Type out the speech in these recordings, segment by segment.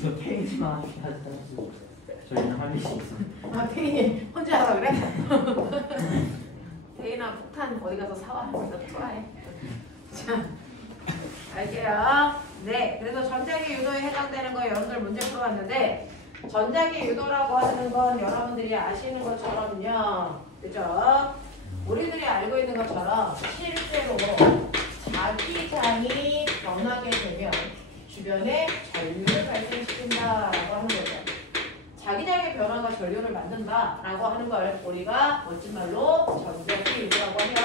이거 페이지만 하지. 저희는 할 일이 있습니다. 아, 태인이 혼자 하라 그래? 태인아 폭탄 어디 가서 사와. 이거 좋아해. 자, 갈게요. 네, 그래서 전자기 유도에 해당되는 거 여러분들 문제 풀어봤는데 전자기 유도라고 하는 건 여러분들이 아시는 것처럼요. 그죠? 우리들이 알고 있는 것처럼 실제로 자기장이 변하게 되면 주변에 전류를 발생시킨다라고 하는 거죠. 자기장의 변화가 전류를 만든다라고 하는 걸 우리가 멋진 말로 전자기 유도라고 해요.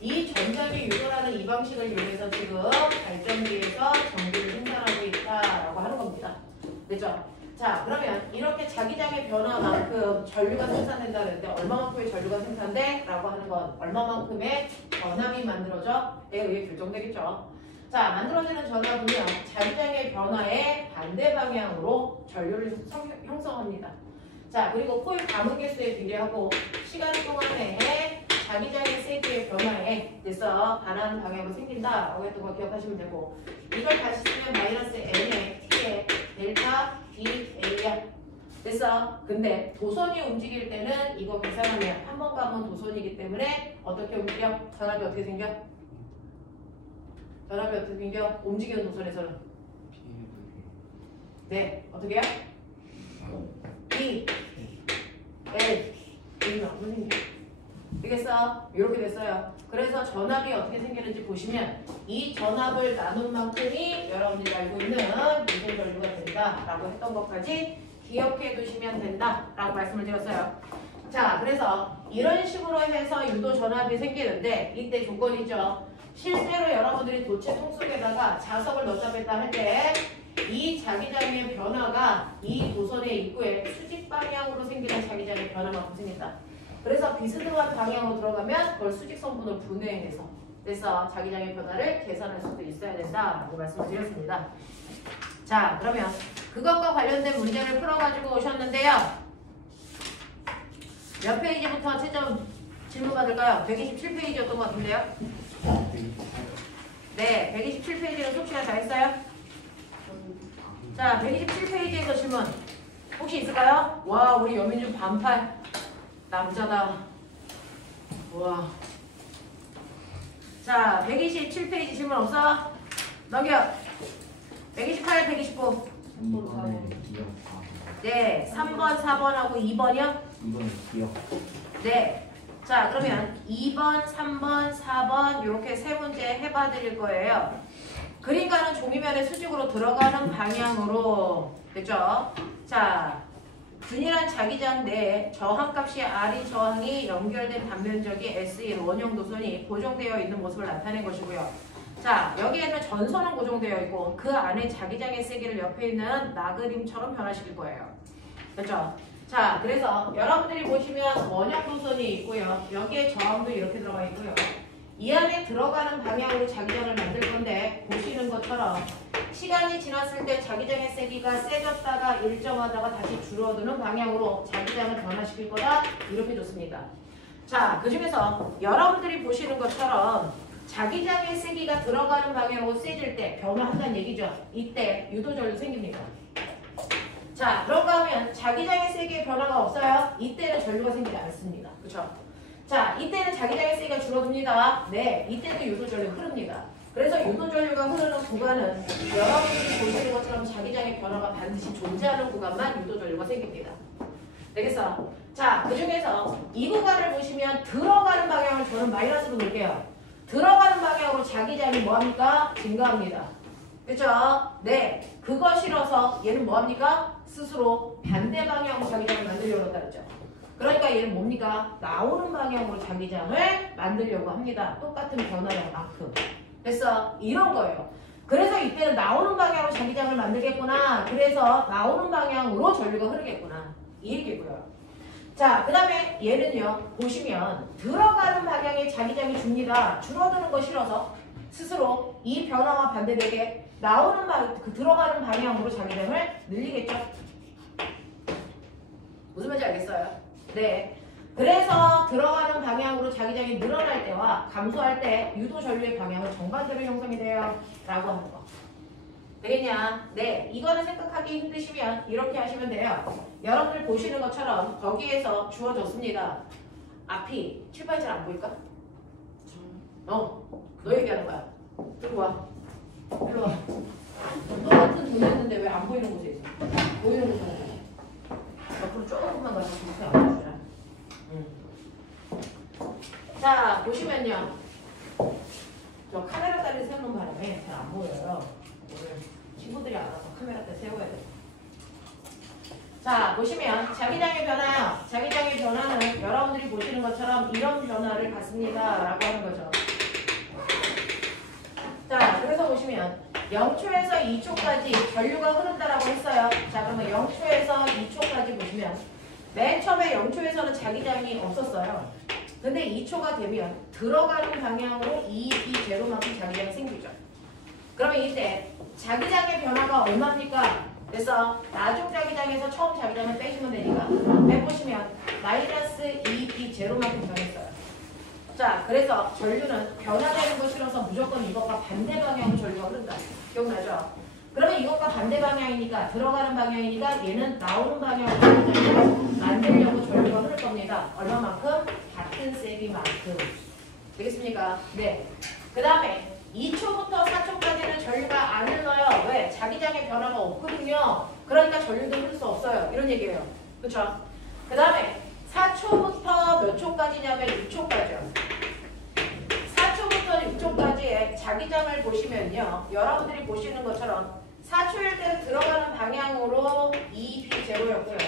이 전자기 유도라는 이 방식을 이용해서 지금 발전기에서 전기를 생산하고 있다라고 하는 겁니다. 그죠? 자, 그러면 이렇게 자기장의 변화만큼 전류가 생산된다 그랬는데 얼마만큼의 전류가 생산돼? 라고 하는 건 얼마만큼의 전압이 만들어져? 에 의해 결정되겠죠. 자, 만들어지는 전압은요, 자기장의 변화의 반대 방향으로 전류를 형성합니다. 자, 그리고 코일 감은 개수에 비례하고 시간 동안에 자기장의 세기의 변화에 대해서 반하는 방향으로 생긴다라고 했던 거 기억하시면 되고, 이걸 다시 쓰면 마이너스 n에 t에 델타 dA야. 됐어? 근데 도선이 움직일 때는 이거 계산하면 한 번 가면 도선이기 때문에 어떻게 움직여? 전압이 어떻게 생겨? 전압이 어떻게 생겨? 움직이는 도선에서는 네, 어떻게 해요? E, L, E는 어떻게 생겨? 되겠어? 이렇게 됐어요. 그래서 전압이 어떻게 생기는지 보시면 이 전압을 나눈 만큼이 여러분들이 알고 있는 무슨 전류가 된다라고 했던 것까지 기억해 두시면 된다라고 말씀을 드렸어요. 자, 그래서 이런 식으로 해서 유도 전압이 생기는데 이때 조건이죠. 실제로 여러분들이 도체 통 속에다가 자석을 넣자 뺐다 할 때 이 자기장의 변화가 이 도선의 입구에 수직 방향으로 생기는 자기장의 변화만큼 생긴다. 그래서 비스듬한 방향으로 들어가면 그걸 수직 성분을 분해해서 그래서 자기장의 변화를 계산할 수도 있어야 된다라고 말씀을 드렸습니다. 자, 그러면 그것과 관련된 문제를 풀어가지고 오셨는데요. 몇 페이지부터 채점 질문 받을까요? 127페이지였던 것 같은데요. 네, 127페이지는 수업 시간 다 했어요? 자, 127페이지에서 질문 혹시 있을까요? 와, 우리 여민준 반팔 남자다. 와. 자, 127페이지 질문 없어? 넘겨. 128, 129. 네, 3번, 4번하고 2번이요? 2번은 기억. 네. 자, 그러면 2번, 3번, 4번 이렇게 세 문제 해봐 드릴 거예요. 그림가는 종이면에 수직으로 들어가는 방향으로 됐죠? 자, 균일한 자기장 내에 저항값이 R인 저항이 연결된 단면적이 S1 원형 도선이 고정되어 있는 모습을 나타낸 것이고요. 자, 여기에는 전선은 고정되어 있고 그 안에 자기장의 세기를 옆에 있는 나그림처럼 변화시킬 거예요. 그렇죠? 자, 그래서 여러분들이 보시면 원형 도선이 있고요. 여기에 저항도 이렇게 들어가 있고요. 이 안에 들어가는 방향으로 자기장을 만들 건데 보시는 것처럼 시간이 지났을 때 자기장의 세기가 세졌다가 일정하다가 다시 줄어드는 방향으로 자기장을 변화시킬 거다. 이렇게 줬습니다. 자, 그 중에서 여러분들이 보시는 것처럼 자기장의 세기가 들어가는 방향으로 세질 때 변화한다는 얘기죠. 이때 유도전류 생깁니다. 자, 그런가 하면 자기장의 세기의 변화가 없어요. 이때는 전류가 생기지 않습니다. 그렇죠? 자, 이때는 자기장의 세기가 줄어듭니다. 네, 이때도 유도전류가 흐릅니다. 그래서 유도전류가 흐르는 구간은 여러분들이 보시는 것처럼 자기장의 변화가 반드시 존재하는 구간만 유도전류가 생깁니다. 되겠어? 자, 그 중에서 이 구간을 보시면 들어가는 방향을 저는 마이너스로 놓을게요. 들어가는 방향으로 자기장이 뭐합니까? 증가합니다. 그렇죠? 네, 그거 싫어서 얘는 뭐합니까? 스스로 반대 방향으로 자기장을 만들려고 한다 그랬죠. 그러니까 얘는 뭡니까? 나오는 방향으로 자기장을 만들려고 합니다. 똑같은 변화량 만큼. 됐어? 이런 거예요. 그래서 이때는 나오는 방향으로 자기장을 만들겠구나. 그래서 나오는 방향으로 전류가 흐르겠구나. 이 얘기고요. 자, 그 다음에 얘는요. 보시면 들어가는 방향에 자기장이 줍니다. 줄어드는 거 싫어서 스스로 이 변화와 반대되게 나오는 들어가는 방향으로 자기장을 늘리겠죠. 무슨 말인지 알겠어요? 네. 그래서 들어가는 방향으로 자기장이 늘어날 때와 감소할 때 유도 전류의 방향은 정반대로 형성이 돼요. 라고 하는 거. 되겠냐? 네, 이거는 생각하기 힘드시면 이렇게 하시면 돼요. 여러분들 보시는 것처럼 거기에서 주어졌습니다. 앞이 7번이 잘 안 보일까? 너 얘기하는 거야. 들고 와. 일로 와. 너 같은 돈 냈는데 왜 안 보이는 곳에 있어? 보이는 곳에 있어. 옆으로 조금만 가서 이렇게 안 보여주자. 자, 보시면요. 저 카메라 다리 세우는 바람에 잘 안 보여요. 오늘 친구들이 알아서 카메라 때 세워야 돼. 자, 보시면 자기장의 변화요. 자기장의 변화는 여러분들이 보시는 것처럼 이런 변화를 갖습니다. 라고 하는 거죠. 자, 그래서 보시면 0초에서 2초까지 전류가 흐른다라고 했어요. 자, 그러면 0초에서 2초까지 보시면 맨 처음에 0초에서는 자기장이 없었어요. 근데 2초가 되면 들어가는 방향으로 EB0만큼 자기장이 생기죠. 그러면 이때 자기장의 변화가 얼마입니까? 그래서 나중 자기장에서 처음 자기장을 빼주면 되니까 빼보시면 마이너스 EB0만큼 변했어요. 자, 그래서 전류는 변화되는 거 싫어서 무조건 이것과 반대 방향으로 전류가 흐른다. 기억나죠? 그러면 이것과 반대 방향이니까 들어가는 방향이니까 얘는 나오는 방향으로 만들려고 전류가 흐를 겁니다. 얼마만큼? 같은 세기만큼. 되겠습니까? 네. 그 다음에 2초부터 4초까지는 전류가 안 흘러요. 왜? 자기장의 변화가 없거든요. 그러니까 전류도 흐를 수 없어요. 이런 얘기예요. 그렇죠? 그 다음에 4초부터 몇 초까지냐면 6초까지요. 4초부터 6초까지의 자기장을 보시면요. 여러분들이 보시는 것처럼 4초일 때는 들어가는 방향으로 EB0였고요.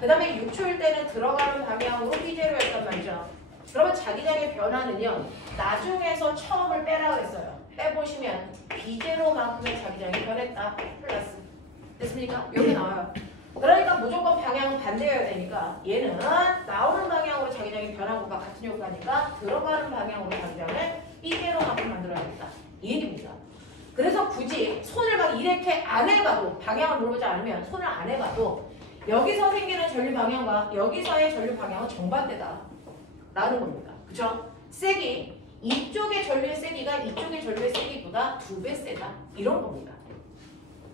그 다음에 6초일 때는 들어가는 방향으로 B0였단 말이죠. 그러면 자기장의 변화는요. 나중에서 처음을 빼라고 했어요. 빼보시면 B0만큼의 자기장이 변했다. 플러스. 됐습니까? 여기 나와요. 그러니까 무조건 방향은 반대여야 되니까 얘는 나오는 방향으로 자기장이 변한 것과 같은 효과니까 들어가는 방향으로 자기장을 B0만큼 만들어야겠다. 이 얘기입니다. 그래서 굳이 손을 막 이렇게 안 해봐도 방향을 물어보지 않으면 손을 안 해봐도 여기서 생기는 전류 방향과 여기서의 전류 방향은 정반대다 라는 겁니다. 그쵸? 세기 이쪽의 전류의 세기가 이쪽의 전류의 세기보다 2배 세다 이런 겁니다.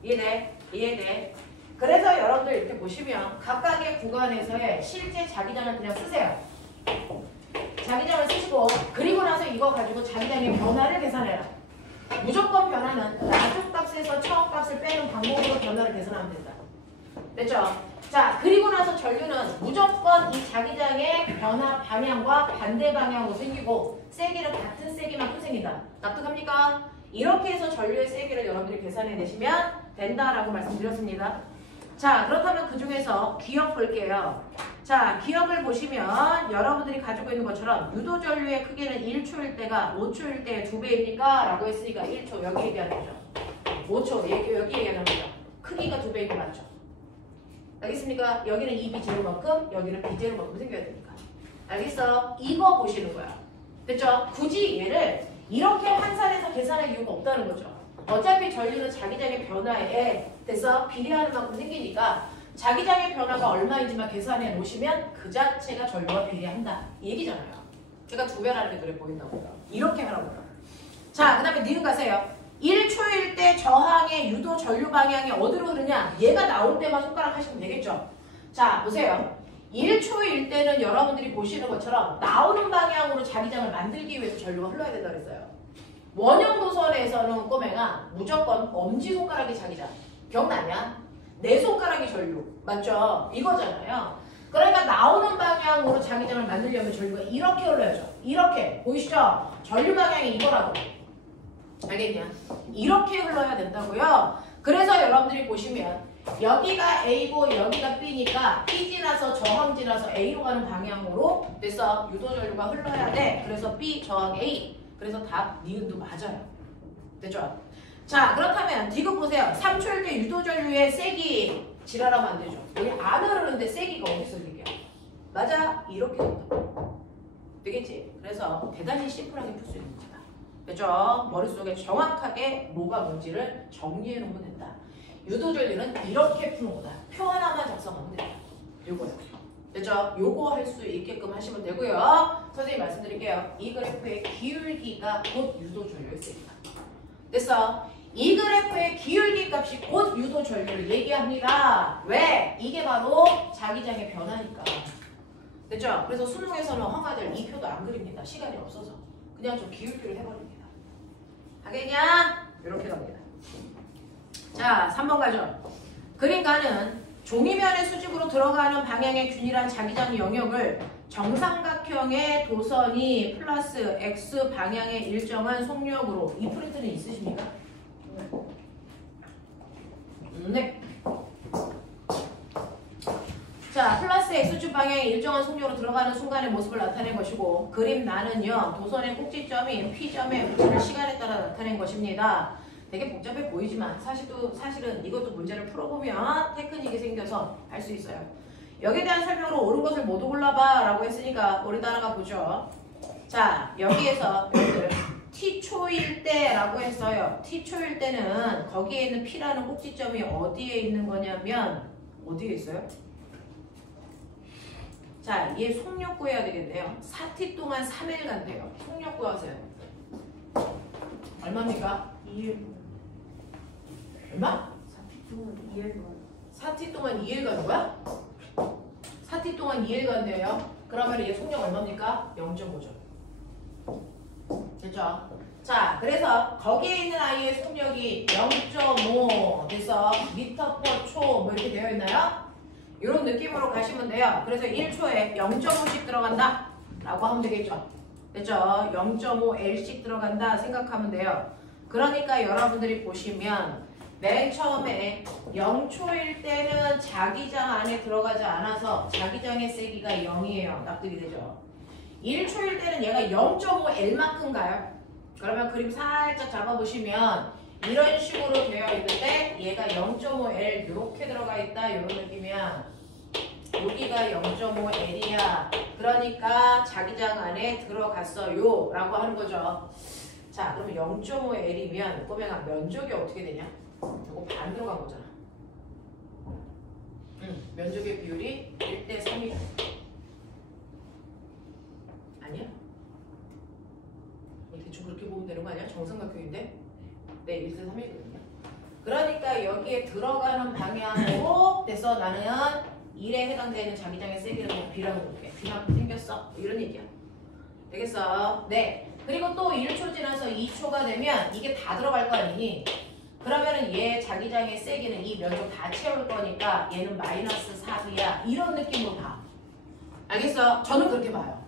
이해돼? 이해돼? 그래서 여러분들 이렇게 보시면 각각의 구간에서의 실제 자기장을 그냥 쓰세요. 자기장을 쓰시고 그리고 나서 이거 가지고 자기장의 변화를 계산해라. 무조건 변화는 나중 값에서 처음 값을 빼는 방법으로 변화를 계산하면 된다. 됐죠? 자, 그리고 나서 전류는 무조건 이 자기장의 변화 방향과 반대 방향으로 생기고 세기는 같은 세기만큼 생긴다. 납득합니까? 이렇게 해서 전류의 세기를 여러분들이 계산해내시면 된다라고 말씀드렸습니다. 자, 그렇다면 그 중에서 기억 볼게요. 자, 기억을 보시면 여러분들이 가지고 있는 것처럼 유도전류의 크기는 1초일 때가 5초일 때의 2배입니까? 라고 했으니까 1초 여기 얘기하는 거죠. 5초 여기 얘기하는 거죠. 크기가 2배인 거 맞죠? 알겠습니까? 여기는 EB0만큼 여기는 B0만큼 생겨야 되니까. 알겠어? 이거 보시는 거야. 됐죠? 굳이 얘를 이렇게 환산해서 계산할 이유가 없다는 거죠. 어차피 전류는 자기장의 변화에 대해서 비례하는 만큼 생기니까 자기장의 변화가 얼마인지만 계산해 놓으시면 그 자체가 전류와 비례한다. 이 얘기잖아요. 제가 2배라는 게 눈에 보인다고요. 이렇게 하라고요. 자, 그 다음에 니은 가세요. 1초일 때 저항의 유도 전류 방향이 어디로 흐르냐? 얘가 나올 때만 손가락 하시면 되겠죠. 자, 보세요. 1초일 때는 여러분들이 보시는 것처럼 나오는 방향으로 자기장을 만들기 위해서 전류가 흘러야 된다고 했어요. 원형 도선에서는 꼬맹아 무조건 엄지손가락이 자기장. 기억나냐? 내 손가락이 전류. 맞죠? 이거잖아요. 그러니까 나오는 방향으로 자기장을 만들려면 전류가 이렇게 흘러야죠. 이렇게. 보이시죠? 전류 방향이 이거라고. 알겠냐? 이렇게 흘러야 된다고요. 그래서 여러분들이 보시면 여기가 A고 여기가 B니까 B 지나서 저항 지나서 A로 가는 방향으로 그래서 유도전류가 흘러야 돼. 그래서 B 저항 A. 그래서 답 니은도 맞아요. 됐죠? 자, 그렇다면 디귿 보세요. 3초일 때 유도전류의 세기 지랄하면 안 되죠. 여기 안 흐르는데 세기가 어디서 생겨? 맞아. 이렇게 된다. 되겠지? 그래서 대단히 심플하게 풀 수 있는 거다. 됐죠? 머릿속에 정확하게 뭐가 뭔지를 정리해 놓으면 된다. 유도전류는 이렇게 푸는 거다. 표 하나만 작성하면 된다. 요거요. 됐죠? 요거 할 수 있게끔 하시면 되고요. 선생님 말씀드릴게요. 이 그래프의 기울기가 곧 유도전류의 세기다. 됐어? 이 그래프의 기울기 값이 곧 유도 전류를 얘기합니다. 왜? 이게 바로 자기장의 변화니까. 됐죠? 그래서 수능에서는 허가들 이 표도 안 그립니다. 시간이 없어서. 그냥 좀 기울기를 해버립니다. 하겠냐? 이렇게 갑니다. 자, 3번 가죠. 그러니까는 종이면의 수직으로 들어가는 방향의 균일한 자기장 영역을 정삼각형의 도선이 플러스 x 방향의 일정한 속력으로, 이 프린트는 있으십니까? 네. 자, 플러스 x축 방향의 일정한 속력으로 들어가는 순간의 모습을 나타낸 것이고, 그림 나는요 도선의 꼭지점인 P점의 위치를 시간에 따라 나타낸 것입니다. 되게 복잡해 보이지만 사실은 이것도 문제를 풀어보면 테크닉이 생겨서 알 수 있어요. 여기에 대한 설명으로 옳은 것을 모두 골라봐 라고 했으니까 우리 따라가 보죠. 자, 여기에서 여러분들 T초일 때라고 했어요. T초일 때는 거기에 있는 P라는 꼭지점이 어디에 있는 거냐면 어디에 있어요? 자, 얘 속력 구해야 되겠네요. 4T 동안 3일간 돼요. 속력 구하세요. 얼마입니까? 2일. 얼마? 4티 동안 2일간. 4T 동안 2일간 거야? 4T 동안 2일간 돼요. 그러면 얘 속력 얼마입니까? 0.5죠. 됐죠? 자, 그래서 거기에 있는 아이의 속력이 0.5 돼서 미터/초 뭐 이렇게 되어 있나요? 이런 느낌으로 가시면 돼요. 그래서 1초에 0.5씩 들어간다 라고 하면 되겠죠. 됐죠? 0.5L씩 들어간다 생각하면 돼요. 그러니까 여러분들이 보시면 맨 처음에 0초일 때는 자기장 안에 들어가지 않아서 자기장의 세기가 0이에요. 납득이 되죠? 1초일 때는 얘가 0.5L만큼 가요. 그러면 그림 살짝 잡아보시면 이런 식으로 되어 있는데 얘가 0.5L 이렇게 들어가 있다 이런 느낌이야. 여기가 0.5L이야. 그러니까 자기장 안에 들어갔어요 라고 하는 거죠. 자, 그러면 0.5L이면 꼬맹아 면적이 어떻게 되냐? 이거 반 들어간 거잖아. 면적의 비율이 1:3이다. 아니야? 대충 그렇게 보면 되는 거 아니야? 정삼각형인데? 네, 1:3이거든요. 그러니까 여기에 들어가는 방향으로 돼서 나는 1에 해당되는 자기장의 세기를 그냥 B라고 볼게. B만큼 생겼어. 이런 얘기야. 되겠어? 네. 그리고 또 1초 지나서 2초가 되면 이게 다 들어갈 거 아니니? 그러면은 얘 자기장의 세기는 이 면적 다 채울 거니까 얘는 마이너스 4B야. 이런 느낌으로 봐. 알겠어? 저는 그렇게 봐요.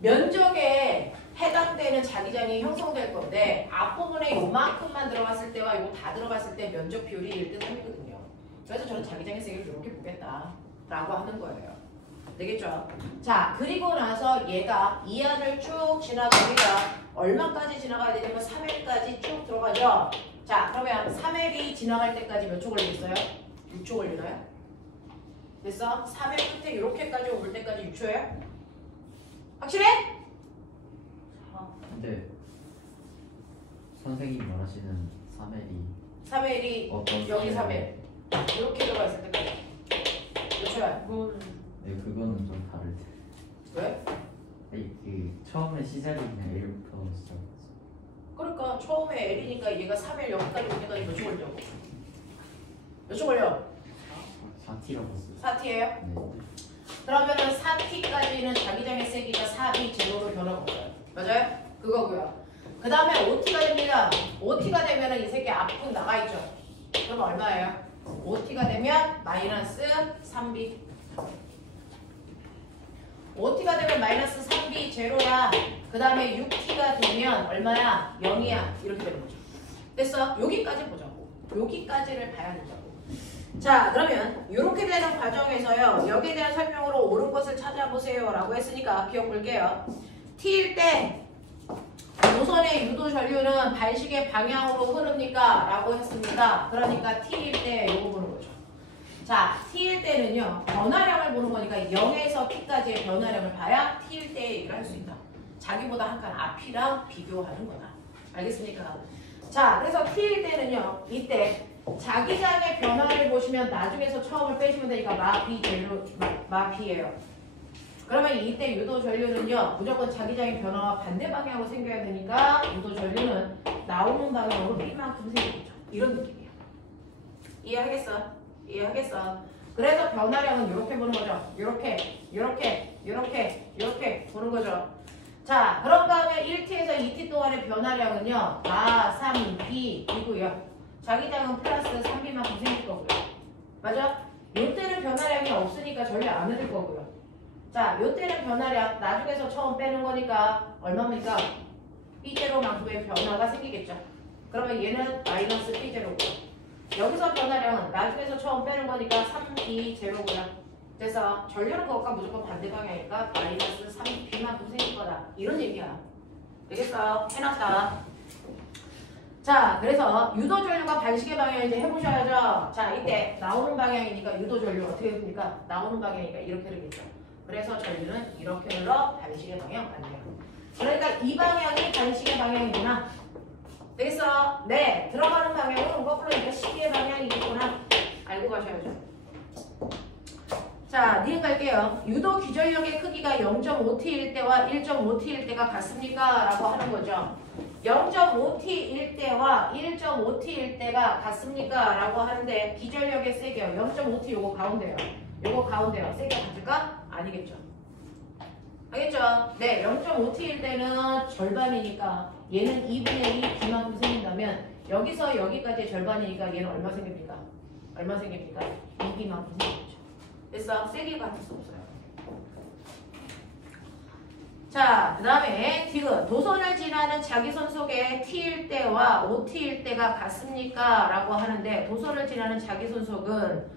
면적에 해당되는 자기장이 형성될 건데 앞부분에 요만큼만 들어갔을 때와 요거 다 들어갔을 때 면적 비율이 1:3이거든요. 그래서 저는 자기장의 세기를 이렇게 보겠다 라고 하는 거예요. 되겠죠? 자, 그리고 나서 얘가 이 안을 쭉 지나갑니다. 얼마까지 지나가야 되냐면 3L까지 쭉 들어가죠. 자, 그러면 3L이 지나갈 때까지 몇 초 걸리겠어요? 6초 걸리나요? 됐어? 3L 끝에 이렇게까지 올 때까지 6초예요? 확실해? 근데 선생님 말하시는 3L이 3L이 여기 3L 이렇게 들어가 있을 때까지 몇 초야? 네, 그거는 좀 다를 때. 왜? 아니, 그 처음에 시작이면 L부터 시작했어. 그러니까 처음에 L이니까 얘가 3L 여기까지 올 때까지 몇 초 걸려고? 몇 초 걸려? 4T라고 했어요. 4T예요? 네. 그러면은 4T까지는 자기장의 세기가 4B 제로로 변화가 없어요. 맞아요? 그거고요. 그 다음에 5T가 됩니다. 5T가 되면은 이 새끼 앞으로 나가 있죠. 그럼 얼마예요? 5T가 되면 마이너스 3B. 5T가 되면 마이너스 3B 제로야. 그 다음에 6T가 되면 얼마야? 0이야. 이렇게 되는 거죠. 됐어? 여기까지 보자고. 여기까지를 봐야 된다고. 자, 그러면 이렇게 되는 과정에서요. 여기에 대한 설명으로 옳은 것을 찾아보세요 라고 했으니까 기억 볼게요. T일 때 노선의 유도 전류는 반시계 방향으로 흐릅니까? 라고 했습니다. 그러니까 T일 때 이거 보는 거죠. 자, T일 때는요. 변화량을 보는 거니까 0에서 T까지의 변화량을 봐야 T일 때 얘기를 할 수 있다. 자기보다 한 칸 앞이랑 비교하는 거다. 알겠습니까? 자, 그래서 T일 때는요. 이때 자기장의 변화를 보시면 나중에서 처음을 빼시면 되니까 마B제로 마B예요. 그러면 이때 유도 전류는요 무조건 자기장의 변화와 반대 방향으로 생겨야 되니까 유도 전류는 나오는 방향으로 B만큼 생기죠. 이런 느낌이에요. 이해하겠어? 이해하겠어? 그래서 변화량은 이렇게 보는 거죠. 이렇게 보는 거죠. 자, 그런 다음에 1t에서 2t 동안의 변화량은요 3b이고요. 자기장은 플러스 3b만큼 생길 거고요. 맞아? 요때는 변화량이 없으니까 전혀 안 흐를 거고요. 자, 요때는 변화량 나중에서 처음 빼는 거니까 얼마입니까? B0만큼의 변화가 생기겠죠. 그러면 얘는 마이너스 B0고요. 여기서 변화량은 나중에서 처음 빼는 거니까 3B0고요. 그래서 전류는 그것과 무조건 반대 방향이니까 마이너스 3B만큼 생길 거다. 이런 얘기야. 되겠어요? 해놨다. 자, 그래서 유도 전류가 반식의 방향 이제 해보셔야죠. 자, 이때 나오는 방향이니까 유도 전류 어떻게 됩니까? 나오는 방향이니까 이렇게 되겠죠. 그래서 전류는 이렇게 흘러 반식의 방향 안 돼요. 그러니까 이 방향이 반식의 방향이구나. 되겠어? 네, 들어가는 방향은 거꾸로니까 시계의 방향이겠구나. 알고 가셔야죠. 자, 니은 갈게요. 유도 기전력의 크기가 0.5t일 때와 1.5t일 때가 같습니까? 라고 하는 거죠. 0.5t일 때와 1.5t일 때가 같습니까? 라고 하는데 기전력의 세기요. 0.5t 요거 가운데요. 요거 가운데요. 세기가 같을까? 아니겠죠. 알겠죠? 네, 0.5t일 때는 절반이니까 얘는 2분의 2 B만큼 생긴다면 여기서 여기까지 절반이니까 얘는 얼마 생깁니까? 얼마 생깁니까? 2B만큼 생기죠. 됐어? 세기가 같을 수 없어요. 자, 그 다음에 디귿. 도선을 지나는 자기선 속에 T일 때와 OT일 때가 같습니까? 라고 하는데 도선을 지나는 자기선 속은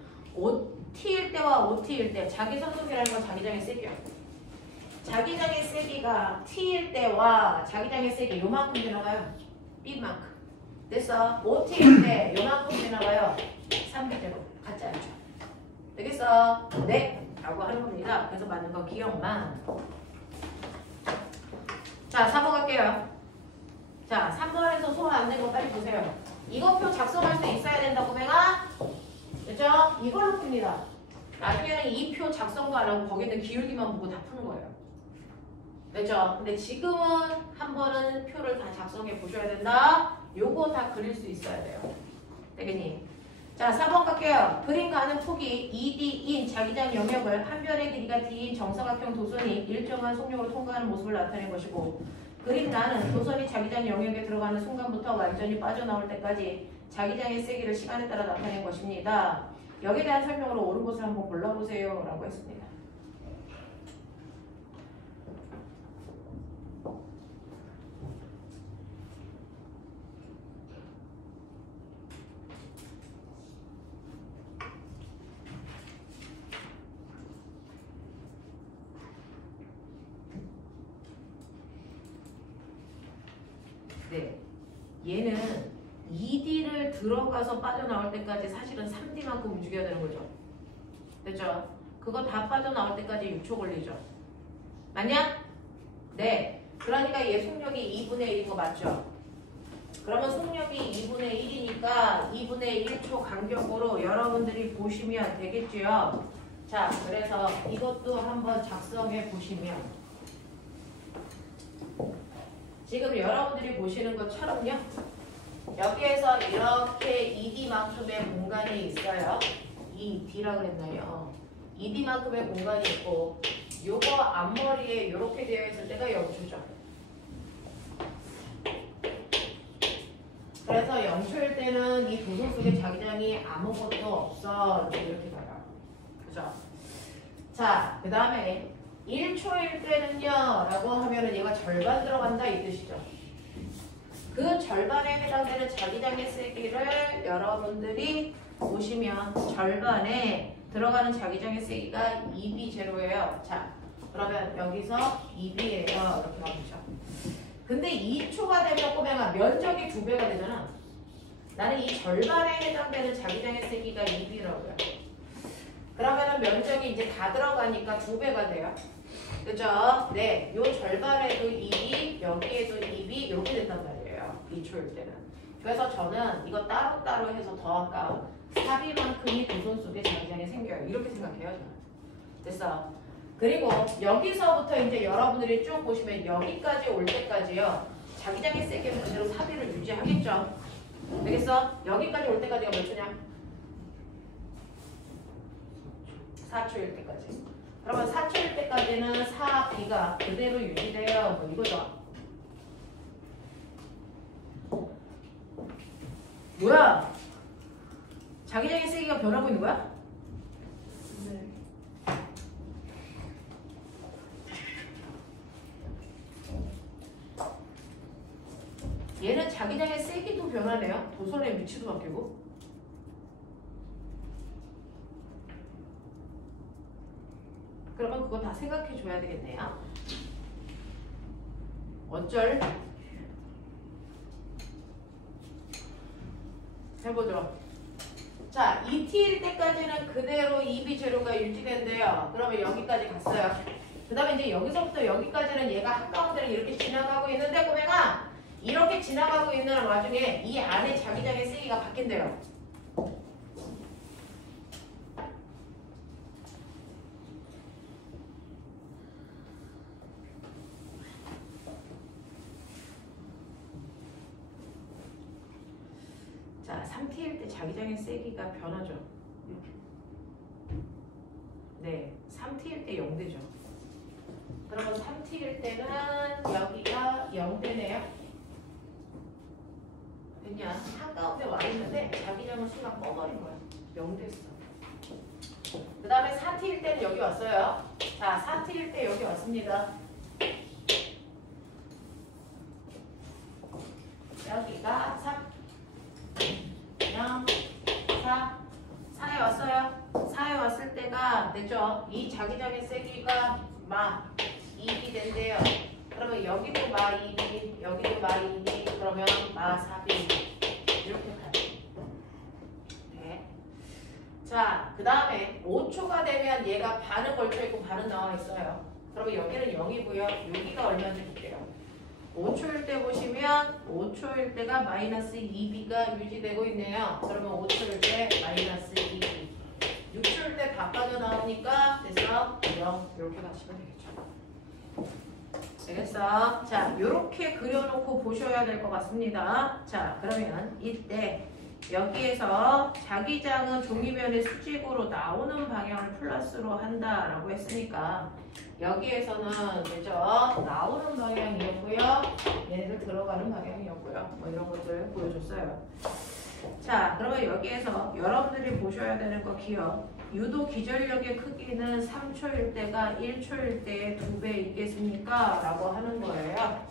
T일 때와 OT일 때 자기선 속이라는 건 자기장의 세기야. 자기장의 세기가 T일 때와 자기장의 세기 요만큼 지나가요. B만큼. 됐어? OT일 때 요만큼 지나가요. 3B대로. 같지 않죠? 되겠어? 네. 라고 하는 겁니다. 그래서 맞는 거 기억만. 자, 3번 갈게요. 자, 3번에서 소화 안 된 거 빨리 보세요. 이거표 작성할 수 있어야 된다, 꼬맹아. 그죠? 이걸로 풉니다. 나중에는 이 표 작성도 안 하고 거기는 기울기만 보고 다 푸는 거예요. 그죠? 근데 지금은 한 번은 표를 다 작성해 보셔야 된다. 요거 다 그릴 수 있어야 돼요. 되겠니? 자, 4번 갈게요. 그림 가는 폭이 2D인 자기장 영역을 한 변의 길이가 D인 정사각형 도선이 일정한 속력으로 통과하는 모습을 나타낸 것이고 그림 나는 도선이 자기장 영역에 들어가는 순간부터 완전히 빠져나올 때까지 자기장의 세기를 시간에 따라 나타낸 것입니다. 여기에 대한 설명으로 옳은 것을 한번 골라보세요 라고 했습니다. 네, 얘는 2D를 들어가서 빠져나올 때까지 사실은 3D만큼 움직여야 되는 거죠. 됐죠? 그거 다 빠져나올 때까지 6초 걸리죠. 맞냐? 네. 그러니까 얘 속력이 2분의 1인 거 맞죠? 그러면 속력이 2분의 1이니까 2분의 1초 간격으로 여러분들이 보시면 되겠죠. 자, 그래서 이것도 한번 작성해 보시면 지금 여러분들이 보시는 것처럼요. 여기에서 이렇게 2D만큼의 공간이 있어요. 2D라고 했나요? 2D만큼의 공간이 있고 요거 앞머리에 이렇게 되어 있을 때가 0초죠. 그래서 0초일 때는 이 도선 속에 자기장이 아무것도 없어. 이렇게 봐요. 그죠? 자, 그 다음에 1초일 때는요 라고 하면은 얘가 절반 들어간다 이 뜻이죠. 그 절반에 해당되는 자기장의 세기를 여러분들이 보시면 절반에 들어가는 자기장의 세기가 2B0예요. 자, 그러면 여기서 2B예요. 이렇게 나오죠. 근데 2초가 되면 꼬맹아 면적이 2배가 되잖아. 나는 이 절반에 해당되는 자기장의 세기가 2B라고요. 그러면은 면적이 이제 다 들어가니까 2배가 돼요. 그죠? 네, 요 절반에도 2B, 여기에도 2B 이렇게 된단 말이에요. 2초일 때는. 그래서 저는 이거 따로따로 해서 더할까 4B만큼이 도선 속에 자기장이 생겨요. 이렇게 생각해요, 저는. 됐어? 그리고 여기서부터 이제 여러분들이 쭉 보시면 여기까지 올 때까지요. 자기장의 세기는 그대로 4비를 유지하겠죠. 되겠어? 여기까지 올 때까지가 몇 초냐? 4초일 때까지. 그러면 4초일 때까지는 4B가 그대로 유지돼요. 뭐 이거죠. 뭐야? 자기장의 세기가 변하고 있는 거야? 네. 얘는 자기장의 세기도 변하네요. 도선의 위치도 바뀌고. 그러면 그거 다 생각해 줘야 되겠네요. 어쩔? 해보죠. 자, 2t일 때까지는 그대로 2b 재료가 유지된대요. 그러면 여기까지 갔어요. 그 다음에 이제 여기서부터 여기까지는 얘가 한가운데를 이렇게 지나가고 있는데 꼬맹아 이렇게 지나가고 있는 와중에 이 안에 자기장의 세기가 바뀐대요. 자, 3t일 때 자기장의 세기가 변하죠. 네, 3t일 때 0되죠. 그러면 3t일 때는 여기가 0되네요. 그냥 한가운데 와 있는데 자기장은 순간 꺼버린 거야. 0됐어. 그 다음에 4t일 때는 여기 왔어요. 자, 4t일 때 여기 왔습니다. 여기가 3, 0, 4, 4에 왔어요. 4에 왔을 때가 됐죠. 이 자기장의 세기가 마 2이 된대요. 그러면 여기도 마 2비, 여기도 마 2비, 그러면 마 4비 이렇게 가요. 네. 자, 그 다음에 5초가 되면 얘가 반은 걸쳐 있고 반은 나와 있어요. 그러면 여기는 0이고요. 여기가 얼마인지 볼게요. 5초일 때 보시면 5초일 때가 마이너스 2b가 유지되고 있네요. 그러면 5초일 때 마이너스 2b. 6초일 때 바꿔져 나오니까 됐어? 0 이렇게 가시면 되겠죠. 되겠어? 자, 이렇게 그려놓고 보셔야 될 것 같습니다. 자, 그러면 이때 여기에서 자기장은 종이면의 수직으로 나오는 방향을 플러스로 한다라고 했으니까 여기에서는 그죠? 나오는 방향이었고요. 얘네들 들어가는 방향이었고요. 뭐 이런 것들 보여줬어요. 자, 그러면 여기에서 여러분들이 보셔야 되는 거 기억. 유도 기전력의 크기는 3초일 때가 1초일 때의 2배 있겠습니까? 라고 하는 거예요.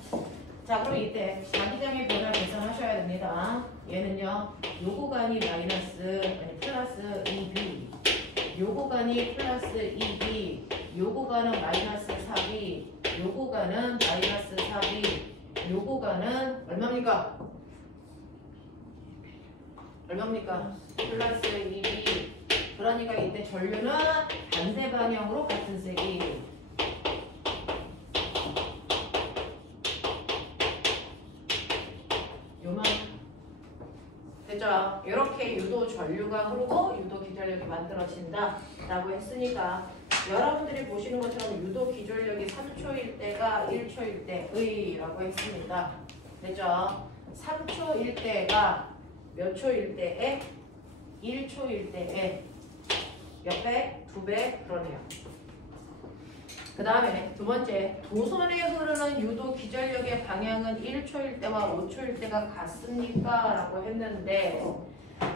자, 그럼 이때 자기장의 변화 계산하셔야 됩니다. 얘는요, 요 구간이 플러스 2b, 요 구간이 플러스 2b, 요 구간은 마이너스 4b, 요 구간은 마이너스 4b, 요 구간은 얼마입니까? 얼마입니까? 플러스 2b. 그러니까 이때 전류는 반대 방향으로 같은 세기. 요만 됐죠? 이렇게 유도 전류가 흐르고 유도 기전력이 만들어진다 라고 했으니까 여러분들이 보시는 것처럼 유도 기전력이 3초일 때가 1초일 때의 라고 했습니다. 됐죠? 3초일 때가 몇 초일 때에? 1초일 때에 몇 배? 2배? 그러네요. 그 다음에 두 번째, 도선에 흐르는 유도 기전력의 방향은 1초일 때와 5초일 때가 같습니까? 라고 했는데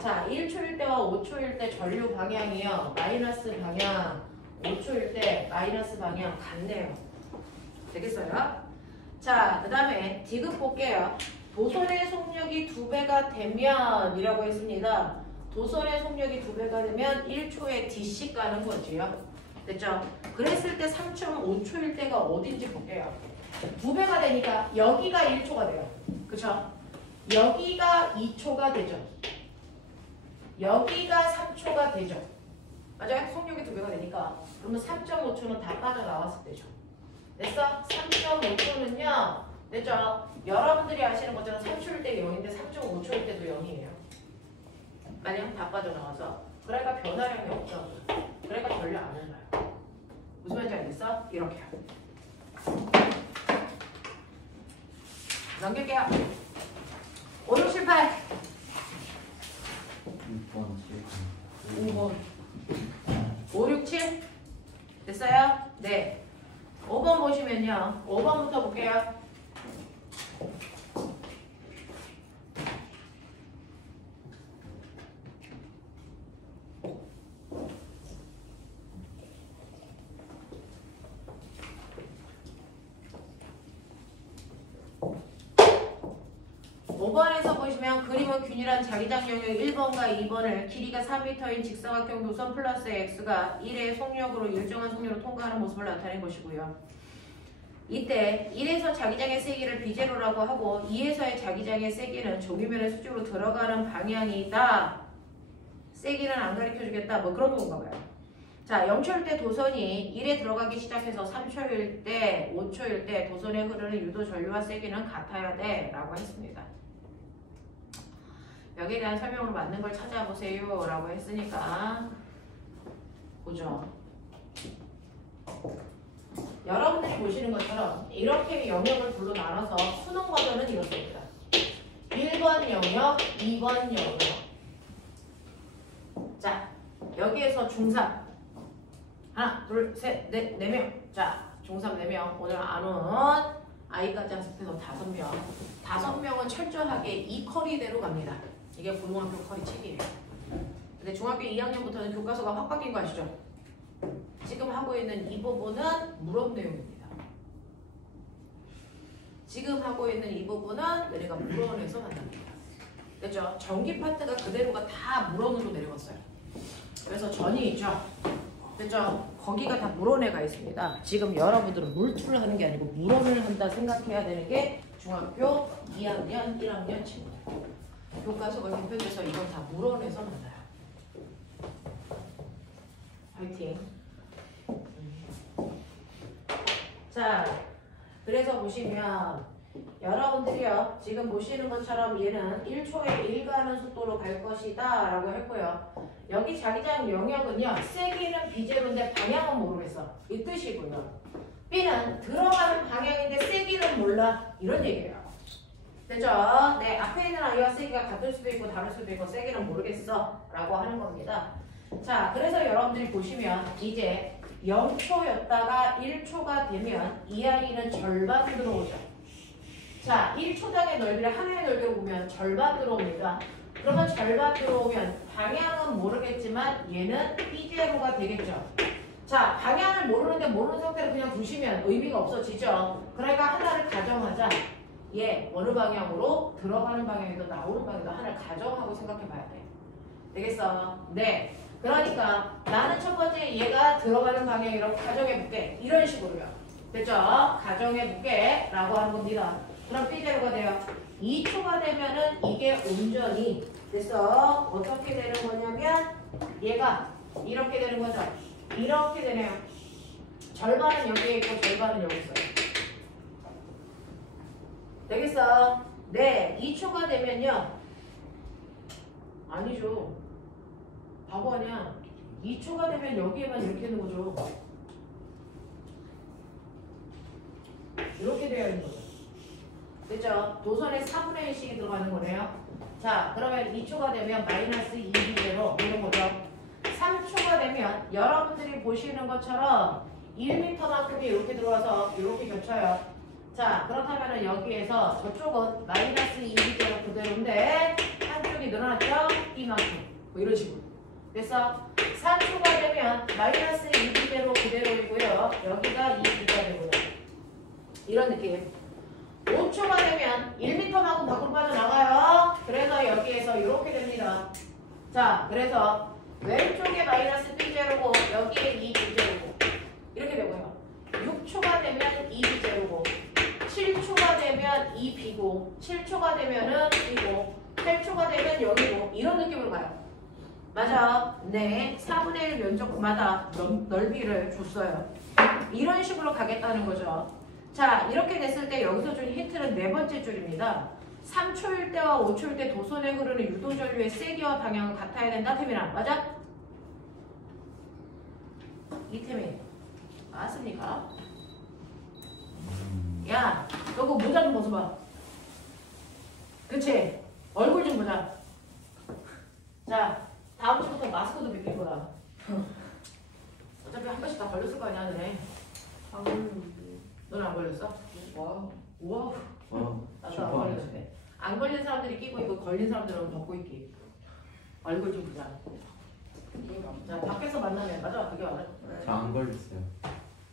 자, 1초일 때와 5초일 때 전류 방향이요. 마이너스 방향, 5초일 때 마이너스 방향 같네요. 되겠어요? 자, 그 다음에 디귿 볼게요. 도선의 속력이 2배가 되면 이라고 했습니다. 도선의 속력이 2배가 되면 1초에 D씩 가는 거지요. 됐죠? 그랬을 때 3.5초일 때가 어딘지 볼게요. 2배가 되니까 여기가 1초가 돼요. 그쵸? 여기가 2초가 되죠. 여기가 3초가 되죠. 맞아요? 속력이 2배가 되니까. 그러면 3.5초는 다 빠져나왔을 때죠. 됐어? 3.5초는요. 됐죠? 여러분들이 아시는 것처럼 3초일 때 0인데 3.5초일 때도 0이에요. 만약 다 빠져나와서. 그러니까 변화량이 없죠. 그러니까 전류 안 올라요. 무슨 말인지 알겠어? 이렇게요. 넘길게요. 5, 6, 7, 8. 6번, 5번. 5, 6, 7. 됐어요? 네. 5번 보시면요. 5번부터 볼게요. 그림은 균일한 자기장 영역 1번과 2번을 길이가 4m인 직사각형 노선 플러스 x가 1의 속력으로 일정한 속력으로 통과하는 모습을 나타낸 것이고요. 이때 1에서 자기장의 세기를 비제로라고 하고 2에서의 자기장의 세기는 종이면의 수직으로 들어가는 방향이다. 세기는 안 가르쳐주겠다. 뭐 그런 건가 봐요. 자, 0초일 때 도선이 1에 들어가기 시작해서 3초일 때, 5초일 때 도선에 흐르는 유도 전류와 세기는 같아야 돼 라고 했습니다. 여기에 대한 설명으로 맞는 걸 찾아보세요 라고 했으니까 보죠. 여러분들이 보시는 것처럼 이렇게 영역을 둘로 나눠서 수능 버전은 이렇습니다. 1번 영역, 2번 영역. 자, 여기에서 중3 하나, 둘, 셋, 넷, 4명. 자, 중3 4명. 오늘 안 온 아이까지 합해서 5명. 5명은 철저하게 이 커리대로 갑니다. 이게 고등학교 커리 책이에요. 근데 중학교 2학년부터는 교과서가 확 바뀐 거 아시죠? 지금 하고 있는 이 부분은 물어 내용입니다. 지금 하고 있는 이 부분은 내가 물어내서 만납니다. 됐죠? 전기 파트가 그대로가 다 물어내로 내려갔어요. 그래서 전이 있죠? 됐죠? 거기가 다 물어내가 있습니다. 지금 여러분들은 물투를 하는 게 아니고 물어내를 한다 생각해야 되는 게 중학교 2학년, 1학년 친구들. 교과서가 개편돼서 이건 다 물어내서 만나요. 화이팅. 자, 그래서 보시면 여러분들이요 지금 보시는 것처럼 얘는 1초에 1 가는 속도로 갈 것이다 라고 했고요. 여기 자기장 영역은요 세기는 비제로인데 방향은 모르겠어. 이 뜻이고요. B는 들어가는 방향인데 세기는 몰라. 이런 얘기예요. 됐죠? 네, 앞에 있는 아이와 세기가 같을 수도 있고 다를 수도 있고 세기는 모르겠어 라고 하는 겁니다. 자, 그래서 여러분들이 보시면 이제 0초였다가 1초가 되면 이 아이는 절반 들어오죠. 자, 1초당의 넓이를 하나의 넓이로 보면 절반 들어옵니다. 그러면 절반 들어오면 방향은 모르겠지만 얘는 B제로가 되겠죠. 자, 방향을 모르는데 모르는 상태로 그냥 두시면 의미가 없어지죠. 그러니까 하나를 가정하자. 얘 어느 방향으로 들어가는 방향이든 나오는 방향이든 하나를 가정하고 생각해 봐야 돼. 되겠어? 네. 그러니까 나는 첫 번째 얘가 들어가는 방향이라고 가정해 볼게. 이런 식으로요. 됐죠? 가정해 볼게 라고 하는 겁니다. 그럼 B제로가 돼요. 2초가 되면은 이게 온전히 됐어. 어떻게 되는 거냐면 얘가 이렇게 되는 거죠. 이렇게 되네요. 절반은 여기에 있고 절반은 여기 있어요. 되겠어? 네. 2초가 되면요. 아니죠. 바보 아니야. 2초가 되면 여기에만 이렇게 있는 거죠. 이렇게 되어 있는 거죠. 됐죠? 도선에 4분의 1씩이 들어가는 거네요. 자, 그러면 2초가 되면 마이너스 2b제로 이런 거죠. 3초가 되면 여러분들이 보시는 것처럼 1m만큼이 이렇게 들어와서 이렇게 겹쳐요. 자, 그렇다면 여기에서 저쪽은 마이너스 2b제로 그대로인데 한쪽이 늘어났죠? 이만큼. 뭐 이런 식으로. 됐어? 4초가 되면 마이너스 2b제로 그대로이고요. 여기가 2b가 되고요. 이런 느낌. 5초가 되면 1m만큼 밖으로 빠져나가요. 그래서 여기에서 이렇게 됩니다. 자, 그래서 왼쪽에 마이너스 b제로고 여기에 2b제로고 이렇게 되고요. 6초가 되면 2b제로고 7초가 되면 2b고 7초가 되면은 b고 8초가 되면 여기고 이런 느낌으로 가요. 맞아. 네. 4분의 1 면적마다 넓이를 줬어요. 이런 식으로 가겠다는 거죠. 자, 이렇게 됐을 때 여기서 준 힌트는 네 번째 줄입니다. 3초일 때와 5초일 때 도선에 흐르는 유도전류의 세기와 방향은 같아야 된다. 태민아, 맞아? 이태민. 맞습니까? 야, 너 그 모자 좀 벗어봐. 그치? 얼굴 좀 보자. 자, 다음 주부터 마스크도 벗길 거야. 어차피 한 번씩 다 걸렸을 거 아니야, 너네. 안 걸렸는데. 너는 안 걸렸어? 와우. 우와. 나도 안 걸렸는데. 안 걸린 사람들이 끼고 있고 걸린 사람들은 벗고 있기. 얼굴 좀 보자. 자, 밖에서 만나면 맞아? 그게 맞아? 저 안 걸렸어요.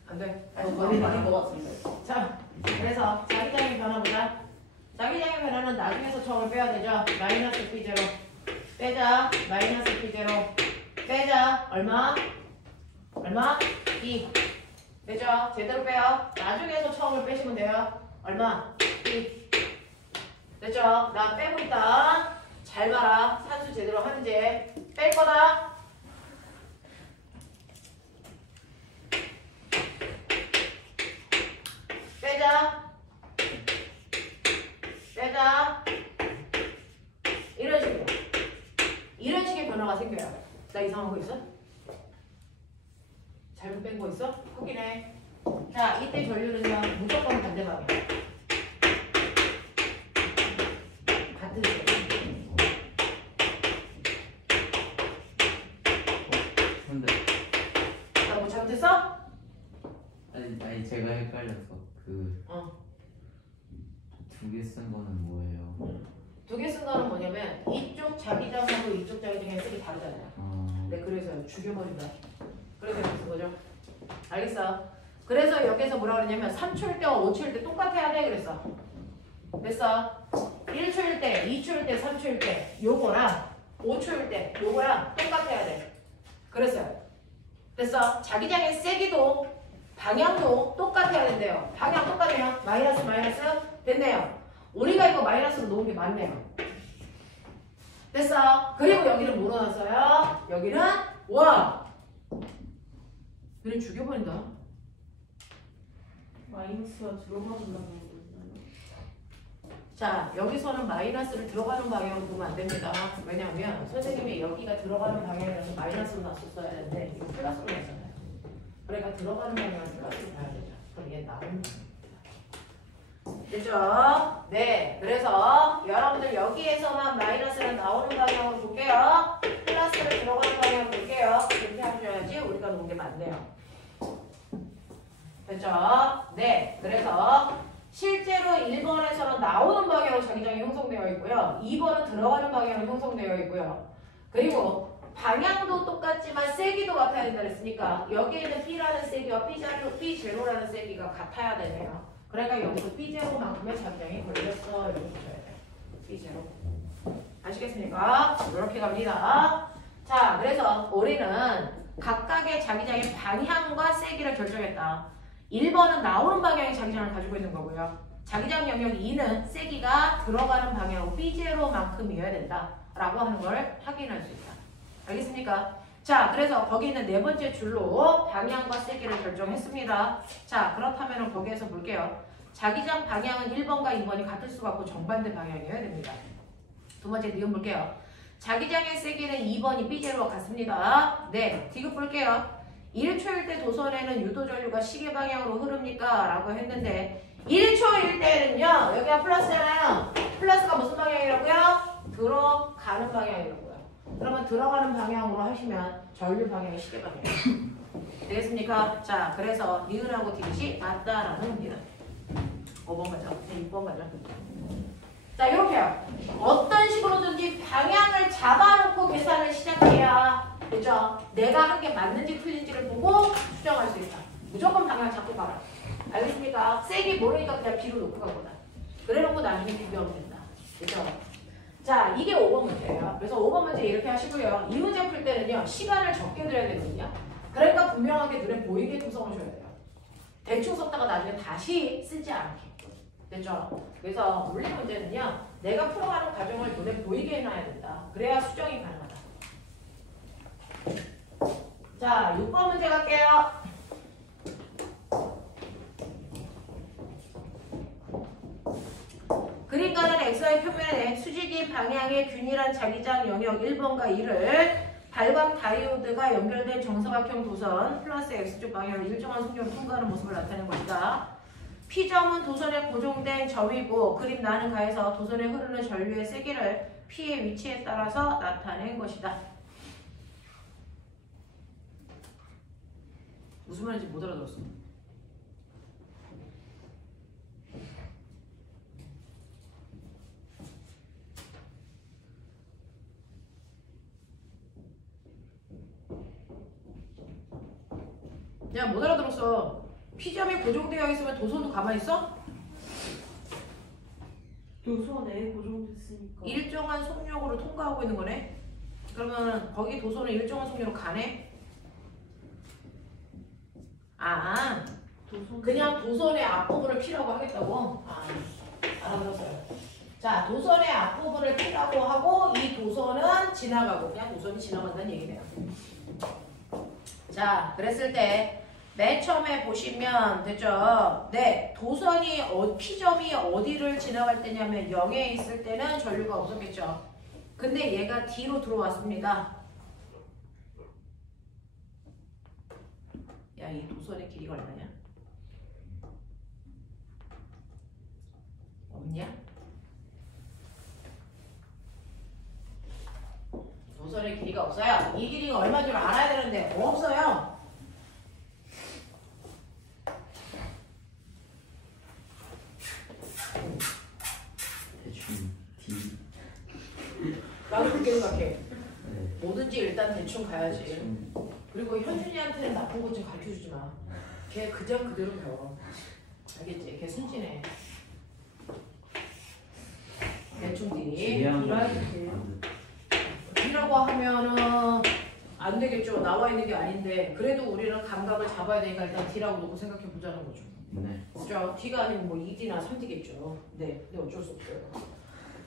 안 돼. 아니, 거의 많이 것 같은데. 자, 그래서 자기장의 변화 보자. 자기장의 변화는 나중에서 처음을 빼야 되죠. 마이너스 P0 빼자. 마이너스 P0 빼자. 얼마? 2 되죠? 제대로 빼요. 나중에서 처음을 빼시면 돼요. 얼마? 2 됐죠? 나 빼고 있다. 잘 봐라. 산수 제대로 하는지. 뺄 거다. 빼자. 이런 식의 변화가 생겨요. 나 이상한 거 있어? 잘못 뺀 거 있어? 확인해. 자, 이때 전류는요 무조건 반대 방향. 같은 색. 근데 나 뭐 잘못했어? 아니 제가 헷갈렸어. 그 두 개 쓴 거는 뭐예요? 두 개 쓴 거는 뭐냐면 이쪽 자기장하고 이쪽 자기장의 색이 다르잖아요. 네, 그래서 죽여버린다. 그래서 이렇게 쓴 거죠. 알겠어? 그래서 여기서 뭐라 그러냐면 3초일 때와 5초일 때 똑같아야 돼 그랬어. 됐어? 1초일 때, 2초일 때, 3초일 때 요거랑 5초일 때 요거랑 똑같아야 돼. 그랬어요. 됐어? 자기장의 세기도 방향도 똑같아야 된대요. 방향 똑같아요. 마이너스 됐네요. 우리가 이거 마이너스로 놓은 게 맞네요. 됐어? 그리고 여기는 뭐 넣어놨어요? 여기는 와! 얘를 죽여버린다. 마이너스가 들어가준다는 거잖아요. 자, 여기서는 마이너스를 들어가는 방향으로 보면 안 됩니다. 왜냐하면 선생님이 여기가 들어가는 방향이라서 마이너스로 놨었어야 되는데 이거 플러스로 놨잖아요. 그러니까 들어가는 방향을 플러스로 봐야 되죠. 그럼 얘 나오는 방향입니다. 됐죠? 네, 그래서 여러분들 여기에서만 마이너스가 나오는 방향으로 볼게요. 플러스를 들어가는 방향으로 볼게요. 이렇게 하셔야지 우리가 놓은 게 맞네요. 됐죠? 네, 그래서 실제로 1번에서는 나오는 방향으로 자기장이 형성되어 있고요. 2번은 들어가는 방향으로 형성되어 있고요. 그리고 방향도 똑같지만 세기도 같아야 된다 그랬으니까 여기에는 P라는 세기와 P0라는 세기가 같아야 되네요. 그러니까 여기서 P0만큼의 자기장이 걸렸어. 이렇게 보셔야 돼요. P0. 아시겠습니까? 이렇게 갑니다. 자, 그래서 우리는 각각의 자기장의 방향과 세기를 결정했다. 1번은 나오는 방향의 자기장을 가지고 있는 거고요. 자기장 영역 2는 세기가 들어가는 방향으로 P0만큼이어야 된다. 라고 하는 걸 확인할 수 있다. 알겠습니까? 자, 그래서 거기 있는 네 번째 줄로 방향과 세기를 결정했습니다. 자, 그렇다면 거기에서 볼게요. 자기장 방향은 1번과 2번이 같을 수가 없고 정반대 방향이어야 됩니다. 두 번째 니은 볼게요. 자기장의 세기는 2번이 P0와 같습니다. 네, 디귿 볼게요. 1초일 때 도선에는 유도 전류가 시계 방향으로 흐릅니까? 라고 했는데 1초일 때는요. 여기가 플러스잖아요. 플러스가 무슨 방향이라고요? 들어가는 방향이라고요. 그러면 들어가는 방향으로 하시면 전류 방향이 시계 방향이에요. 되겠습니까? 자, 그래서 니은하고 디귿이 맞다라는 겁니다. 5번 가죠. 6번 가죠. 자, 이렇게요. 어떤 식으로든지 방향을 잡아놓고 계산을 시작해야 그죠? 내가 한 게 맞는지 틀린지를 보고 수정할 수 있다. 무조건 방향 잡고 가라. 알겠습니까? 세게 모르니까 그냥 B로 놓고 가거나. 그래놓고 나중에 비교하면 된다. 그죠? 자, 이게 5번 문제예요. 그래서 5번 문제 이렇게 하시고요. 이 문제 풀 때는요. 시간을 적게 들여야 되거든요. 그러니까 분명하게 눈에 보이게 구성하셔야 돼요. 대충 썼다가 나중에 다시 쓰지 않게. 됐죠? 그래서 물리 문제는요. 내가 풀어가는 과정을 눈에 보이게 해놔야 된다. 그래야 수정이 가능하다. 자, 6번 문제 갈게요. 그림과는 XY 표면에 수직인 방향의 균일한 자기장 영역 1번과 2를 발광 다이 다이오드가 연결된 정사각형 도선 플러스 X축 방향으로 일정한 속력을 통과하는 모습을 나타내는 것이다. P점은 도선에 고정된 점이고 그림 나는 가에서 도선에 흐르는 전류의 세기를 P의 위치에 따라서 나타낸 것이다. 무슨 말인지 못 알아들었어. 야, 못 알아들었어. P점이 고정되어 있으면 도선도 가만히 있어? 도선에 고정됐으니까. 일정한 속력으로 통과하고 있는 거네? 그러면 거기 도선은 일정한 속력으로 가네? 아, 도선. 그냥 도선의 앞부분을 P라고 하겠다고? 아, 알아들었어요. 자, 도선의 앞부분을 P라고 하고 이 도선은 지나가고 그냥 도선이 지나간다는 얘기네요. 자, 그랬을 때 맨 처음에 보시면 됐죠? 네, 도선이 P점이 어디를 지나갈 때냐면 0에 있을 때는 전류가 없었겠죠. 근데 얘가 D로 들어왔습니다. 야, 이 도선의 길이가 얼마냐? 없냐? 도선의 길이가 없어요. 이 길이가 얼마인 줄 알아야 되는데 없어요. 대충 D. 나도 그렇게 생각해. 네. 뭐든지 일단 대충 가야지. 대충. 그리고 현준이한테는 나쁜 것 좀 가르쳐주지 마. 걔 그냥 그대로 배워. 알겠지? 걔 순진해. 대충 D. D랑 D라이트예요? D라고 하면은 안 되겠죠. 나와 있는 게 아닌데 그래도 우리는 감각을 잡아야 되니까 일단 D라고 놓고 생각해 보자는 거죠. 네. 그죠? D가 아니면 뭐 2D나 3D겠죠. 네, 근데 어쩔 수 없어요.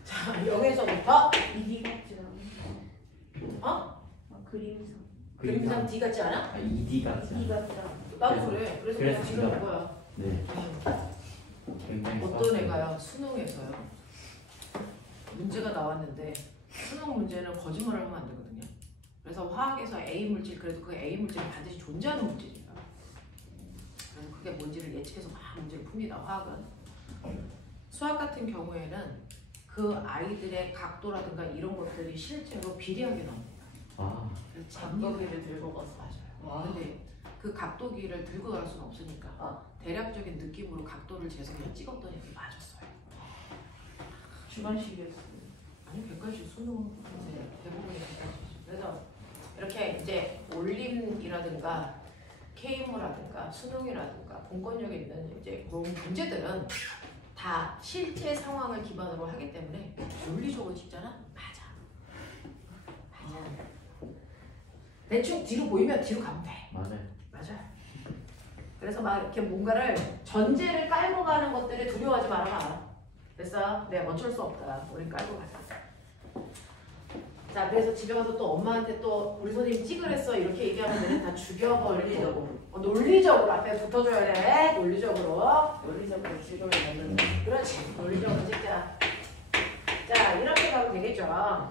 자, 0에서부터 이디 같지 않아? 어? 아, 그림상. 그림상 D 같지 않아? 아, ED 같지 이디 않아? 같지 않아? 나도 그래. 그래서 내가 그래서 지금 D가- 거야. 네. 굉장히 어떤 쌌어요. 애가요? 수능에서요. 문제가 나왔는데 수능 문제는 거짓말을 하면 안 되거든요. 그래서 화학에서 A 물질 그래도 그 A 물질은 반드시 존재하는 물질이에요. 그래서 그게 뭔지를 예측해서 막 문제를 풉니다. 화학은. 수학 같은 경우에는 그 아이들의 각도라든가 이런 것들이 실제로 비례하게 나옵니다. 아, 그래서 각도기를 들고 가서. 맞아요. 근데 그 각도기를 들고 갈 수는 없으니까 대략적인 느낌으로 각도를 재서 찍었더니 그게 맞았어요. 주관식이었어요. 아니 객관식 수능 이제 대부분이 객관식이죠. 그래서 이렇게 이제 올림이라든가 K무라든가 수능이라든가 공권력에 있는 이제 그런 문제들은 다 실제 상황을 기반으로 하기 때문에 논리적으로 찍잖아. 맞아. 대충 뒤로 보이면 뒤로 가면 돼. 맞아요. 맞아요. 그래서 막 이렇게 뭔가를 전제를 깔고 가는 것들에 두려워하지 말아봐. 됐어? 네, 어쩔 수 없다. 우린 깔고 가자. 자, 그래서 집에 가서 또 엄마한테 또 우리 선생님 찍으랬어 이렇게 얘기하면 너네 다 죽여버리려고. 논리적으로 앞에 붙어줘야 돼. 논리적으로. 논리적으로 즐거움을 만드는. 그렇지. 논리적으로 찍자. 자, 이렇게 가면 되겠죠.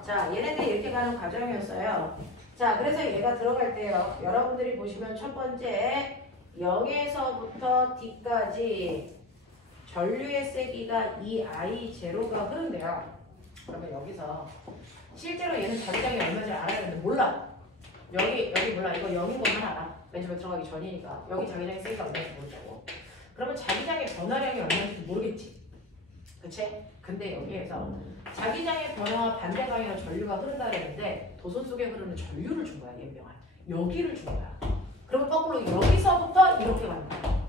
자, 얘네들이 이렇게 가는 과정이었어요. 자, 그래서 얘가 들어갈 때요. 여러분들이 보시면 첫 번째 0에서부터 D까지 전류의 세기가 EI0가 흐른대요. 그러면 여기서 실제로 얘는 자기장이 얼마인지 알아야 되는데 몰라. 여기 몰라. 이거 0인 것만 알아. 맨 처음에 들어가기 전이니까. 여기 자기장의 세기가 얼마인지 모르고. 그러면 자기장의 변화량이 얼마인지 모르겠지. 그치? 근데 여기에서 자기장의 변화와 반대 방향으로 전류가 흐른다 그랬는데 도선 속에 흐르는 전류를 준 거야. 얘명한 여기를 준 거야. 그러면 거꾸로 여기서부터 이렇게 가는 거야.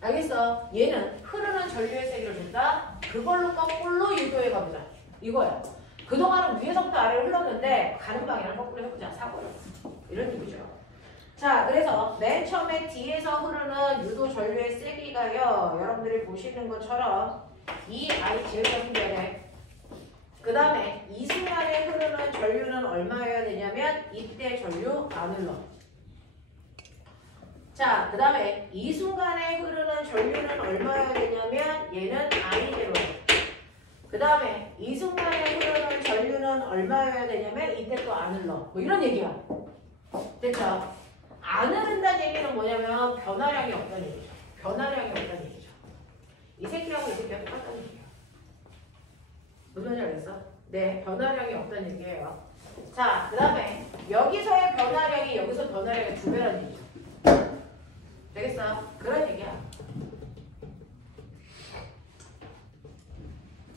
알겠어? 얘는 흐르는 전류의 세기를 준다. 그걸로 거꾸로 유도해 가보자. 이거야. 그동안은 위에서부터 아래로 흘렀는데 가는 방향을 거꾸로 해보자. 사고를. 이런 얘기죠. 자, 그래서 맨 처음에 D에서 흐르는 유도 전류의 세기가요. 여러분들이 보시는 것처럼 이 I 제일 생겨네. 그 다음에 이 순간에 흐르는 전류는 얼마여야 되냐면 이때 전류 안 흘러. 자, 그 다음에 이 순간에 흐르는 전류는 얼마여야 되냐면 얘는 I0. 그 다음에 이 순간에 흐르는 전류는 얼마여야 되냐면 이때 또 안 흘러. 뭐 이런 얘기야. 됐죠? 안 흐른다는 얘기는 뭐냐면 변화량이 없다는 얘기죠. 변화량이 없다는 얘기죠. 이 새끼하고 이 새끼가 똑같다는 얘기예요. 무슨 말인지 알겠어? 네, 변화량이 없다는 얘기예요. 자, 그 다음에 여기서의 변화량이 여기서 변화량의 2배라는 얘기죠. 되겠어? 그런 얘기야.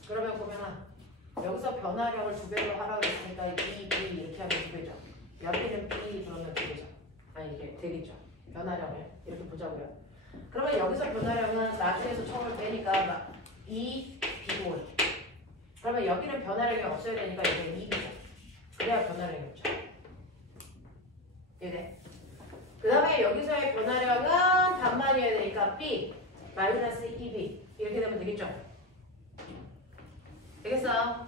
그러면 보면은 여기서 변화량을 2배로 하라고 했으니까 B 이렇게 하면 2배죠. 여기는 B 그러면 2배죠. 아니 이게 되겠죠. 변화량을 이렇게 보자고요. 그러면 여기서 변화량은 나중에서 처음을 빼니까 2, B5. 그러면 여기는 변화량이 없어야 되니까 여기는 2B죠. 그래야 변화량이 없죠. 이해돼? 그 다음에 여기서의 변화량은 반만이어야 되니까 B 마이너스 2B 이렇게 되면 되겠죠? 되겠어?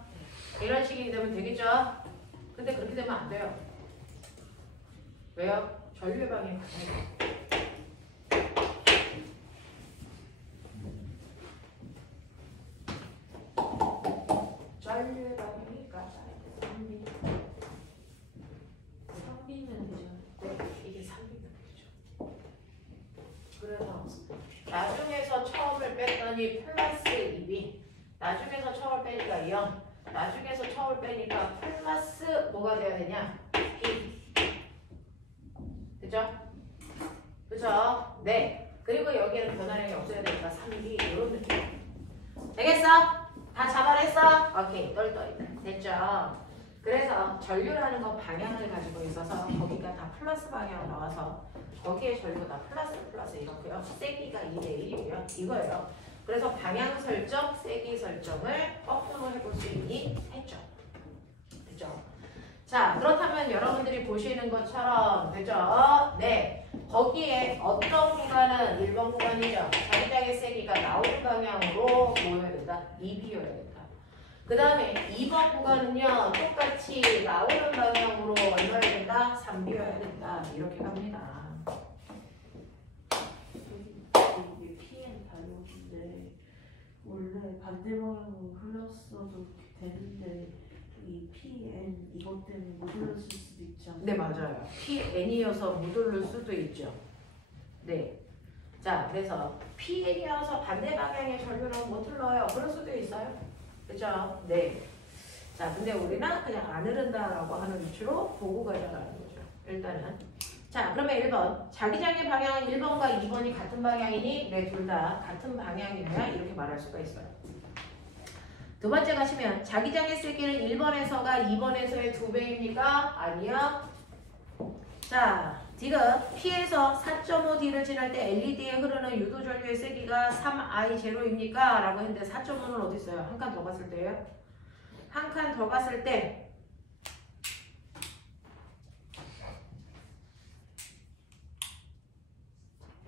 이런 식이 되면 되겠죠? 근데 그렇게 되면 안 돼요. 왜요? 전류의 방향이 같아요. 전류의 방향이 같아요. 3B면 되죠. 네, 이게 3B면 되죠. 그래서 나중에서 처음을 뺐더니 플러스 2B 나중에서 처음을 빼니까 0 나중에서 처음을 빼니까 플러스 뭐가 돼야 되냐? B 그죠? 그죠? 네. 그리고 여기에는 변화량이 없어야 되니까 3B 이런 느낌. 되겠어? 다 잡아냈어? 오케이. 똘똘이. 됐죠? 그래서 전류라는 건 방향을 가지고 있어서 거기가 다 플러스 방향으로 나와서 거기에 전류가 다 플러스 이렇고요. 세기가 2대1이고요. 이거예요. 그래서 방향 설정, 세기 설정을 거꾸로 해볼 수 있니? 했죠. 됐죠? 자, 그렇다면 여러분들이 보시는 것처럼 되죠? 네. 거기에 어떤 구간은 1번 구간이죠. 자기장의 세기가 나오는 방향으로 모여야 된다. 2B여야 된다. 그 다음에 2번 구간은요. 똑같이 나오는 방향으로 얼마여야 된다? 3B여야 된다. 이렇게 갑니다. 이게 PN 다이오드인데 원래 반대 방향으로 흘렀어도 되는데 이 PN 이것 때문에 못 흘렀을 수도 있지 않나요? 네, 맞아요. PN이어서 못 오를 수도 있죠. 네. 자, 그래서 PN이어서 반대 방향의 전류는 못 흘러요. 그럴 수도 있어요. 그죠? 네. 자, 근데 우리는 그냥 안 흐른다라고 하는 위치로 보고 가자라는 거죠. 일단은. 자, 그러면 1번. 자기장의 방향은 1번과 2번이 같은 방향이니? 네, 둘 다 같은 방향이냐? 이렇게 말할 수가 있어요. 두 번째 가시면 자기장의 세기는 1번에서가 2번에서의 2배입니까? 아니요. 자, 지금 P에서 4.5D를 지날 때 LED에 흐르는 유도전류의 세기가 3I0입니까? 라고 했는데 4.5는 어디 있어요? 한 칸 더 갔을 때예요? 한 칸 더 갔을 때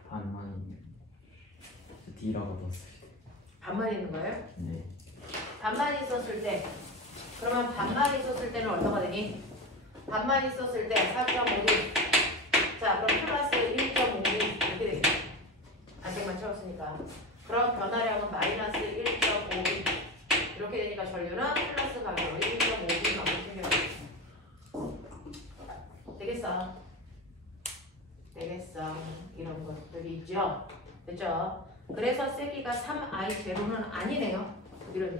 반만 있는 D라고 넣었을 때. 반만 있는 거예요? 네. 반만 있었을 때 그러면 반만 있었을 때는 얼마가 되니? 반만 있었을 때 4.5D 자 그럼 플러스 1.5D 이렇게 되겠죠. 안색만 채웠으니까 그럼 변화량은 마이너스 1.5D 이렇게 되니까 전류는 플러스 방향으로 1.5D만 생겨나겠죠. 되겠어? 되겠어. 이런 것들이 있죠. 그죠? 그래서 세기가 3I0는 아니네요. 이런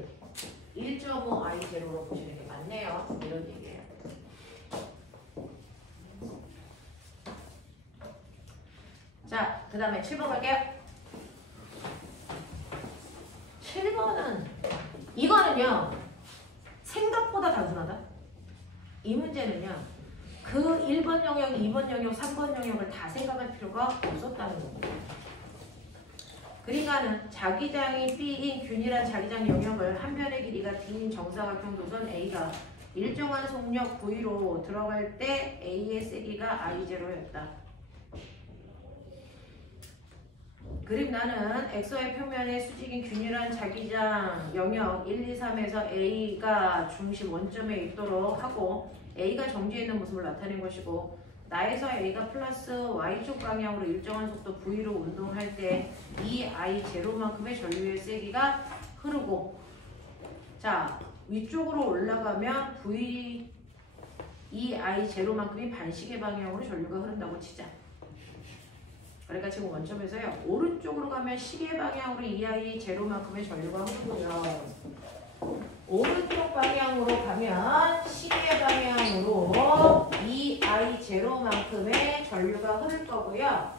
얘기. 1.5I0로 보시는 게 맞네요. 이런 얘기예요. 자, 그 다음에 7번 갈게요. 7번은 이거는요. 생각보다 단순하다. 이 문제는요. 그 1번 영역, 2번 영역, 3번 영역을 다 생각할 필요가 없었다는 겁니다. 그러니까는 자기장이 B인 균일한 자기장 영역을 한 변의 길이가 D인 정사각형 도선 A가 일정한 속력 V로 들어갈 때 A의 세기가 I0였다. 그리고 나는 엑소의 표면에 수직인 균일한 자기장 영역 1, 2, 3에서 A가 중심 원점에 있도록 하고 A가 정지해 있는 모습을 나타낸 것이고 나에서 A가 플러스 Y쪽 방향으로 일정한 속도 V로 운동할 때 이 I0만큼의 전류의 세기가 흐르고 자 위쪽으로 올라가면 V 이 I 제로만큼이 반시계 방향으로 전류가 흐른다고 치자. 그러니까 지금 원점에서요. 오른쪽으로 가면 시계 방향으로 이 I 제로만큼의 전류가 흐르고요. 오른쪽 방향으로 가면 시계 방향으로 이 I 제로만큼의 전류가 흐를 거고요.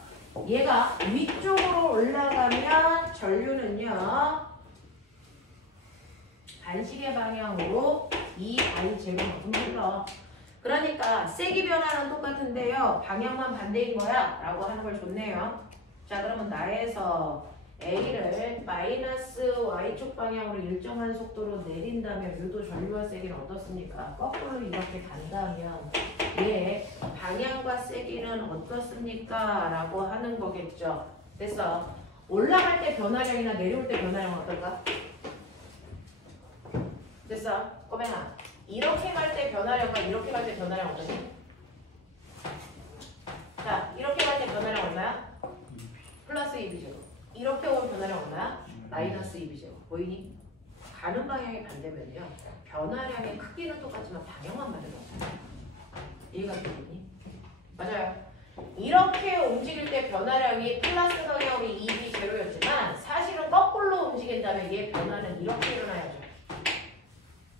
얘가 위쪽으로 올라가면 전류는요. 반시계 방향으로 이 I 제로만큼 흘러. 그러니까 세기 변화는 똑같은데요. 방향만 반대인 거야 라고 하는 걸 줬네요. 자, 그러면 나에서 A를 마이너스 Y축 방향으로 일정한 속도로 내린다면 유도 전류와 세기는 어떻습니까? 거꾸로 이렇게 간다면 얘 방향과 세기는 어떻습니까? 라고 하는 거겠죠. 됐어. 올라갈 때 변화량이나 내려올 때 변화량은 어떨까? 됐어. 꼬맹아. 이렇게 갈 때 변화량과 이렇게 갈 때 변화량 어떠니? 자, 이렇게 갈 때 변화량 얼마야? 플러스 2b제곱. 이렇게 오면 변화량 얼마야? 마이너스 2b제곱. 보이니? 가는 방향이 반대면요. 변화량의 크기는 똑같지만 방향만 반대로. 이해가 되니? 맞아요. 이렇게 움직일 때 변화량이 플러스 방향으로 2b 제로였지만 사실은 거꾸로 움직인다면 얘 변화는 이렇게 일어나야죠.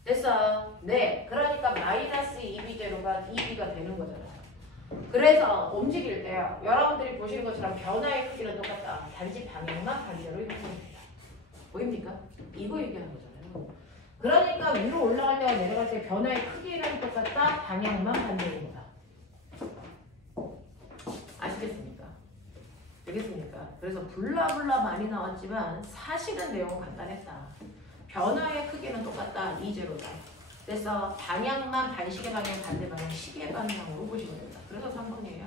됐어. 네. 그러니까 마이너스 2b 제로가 2b가 되는 거잖아요. 그래서 움직일 때요. 여러분들이 보시는 것처럼 변화의 크기는 똑같다. 단지 방향만 반대로 이동합니다. 보입니까? 이거 얘기하는 거잖아요. 그러니까 위로 올라갈 때와 내려갈 때 변화의 크기는 똑같다. 방향만 반대인 거다. 아시겠습니까? 되겠습니까? 그래서 블라블라 많이 나왔지만 사실은 내용은 간단했다. 변화의 크기는 똑같다. 2제로다. 그래서 방향만 반시계 방향, 반대 방향, 시계 방향으로 보시면 된다. 그래서 3번이에요.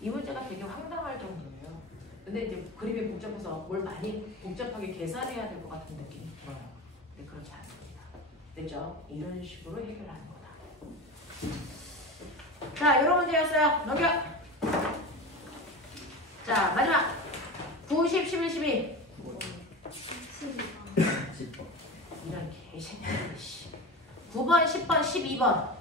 이 문제가 되게 황당할 정도예요. 근데 이제 그림이 복잡해서 뭘 많이 복잡하게 계산해야 될 것 같은 느낌이 들어요. 근데 그렇지 않습니다. 됐죠? 이런 식으로 해결하는 거다. 자, 이런 문제였어요. 넘겨! 자, 마지막! 9, 10, 11, 12. 10번. 이런 개새끼들, 씨. 9번, 10번, 12번.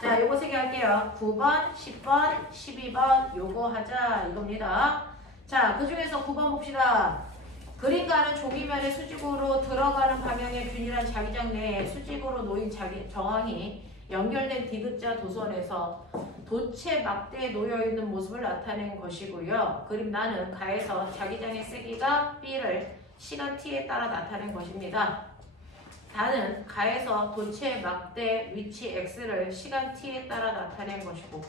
자, 요거 세 개 할게요. 9번, 10번, 12번. 요거 하자. 이겁니다. 자, 그 중에서 9번 봅시다. 그림과는 종이면에 수직으로 들어가는 방향의 균일한 자기장 내에 수직으로 놓인 저항이 연결된 디귿자 도선에서 도체 막대에 놓여있는 모습을 나타낸 것이고요. 그림 나는 가에서 자기장의 세기가 B를 시간 t에 따라 나타낸 것입니다. 다는 가에서 도체 막대 위치 x를 시간 t에 따라 나타낸 것이고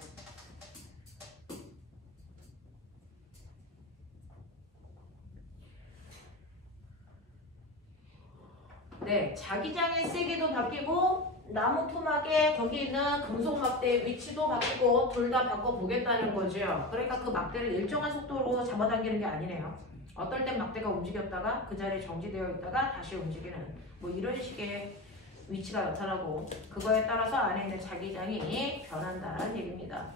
네, 자기장의 세기도 바뀌고 나무 토막에 거기 있는 금속 막대의 위치도 바뀌고 둘 다 바꿔보겠다는 거죠. 그러니까 그 막대를 일정한 속도로 잡아당기는 게 아니네요. 어떨 땐 막대가 움직였다가 그 자리에 정지되어 있다가 다시 움직이는 뭐 이런 식의 위치가 나타나고 그거에 따라서 안에 있는 자기장이 변한다는 얘기입니다.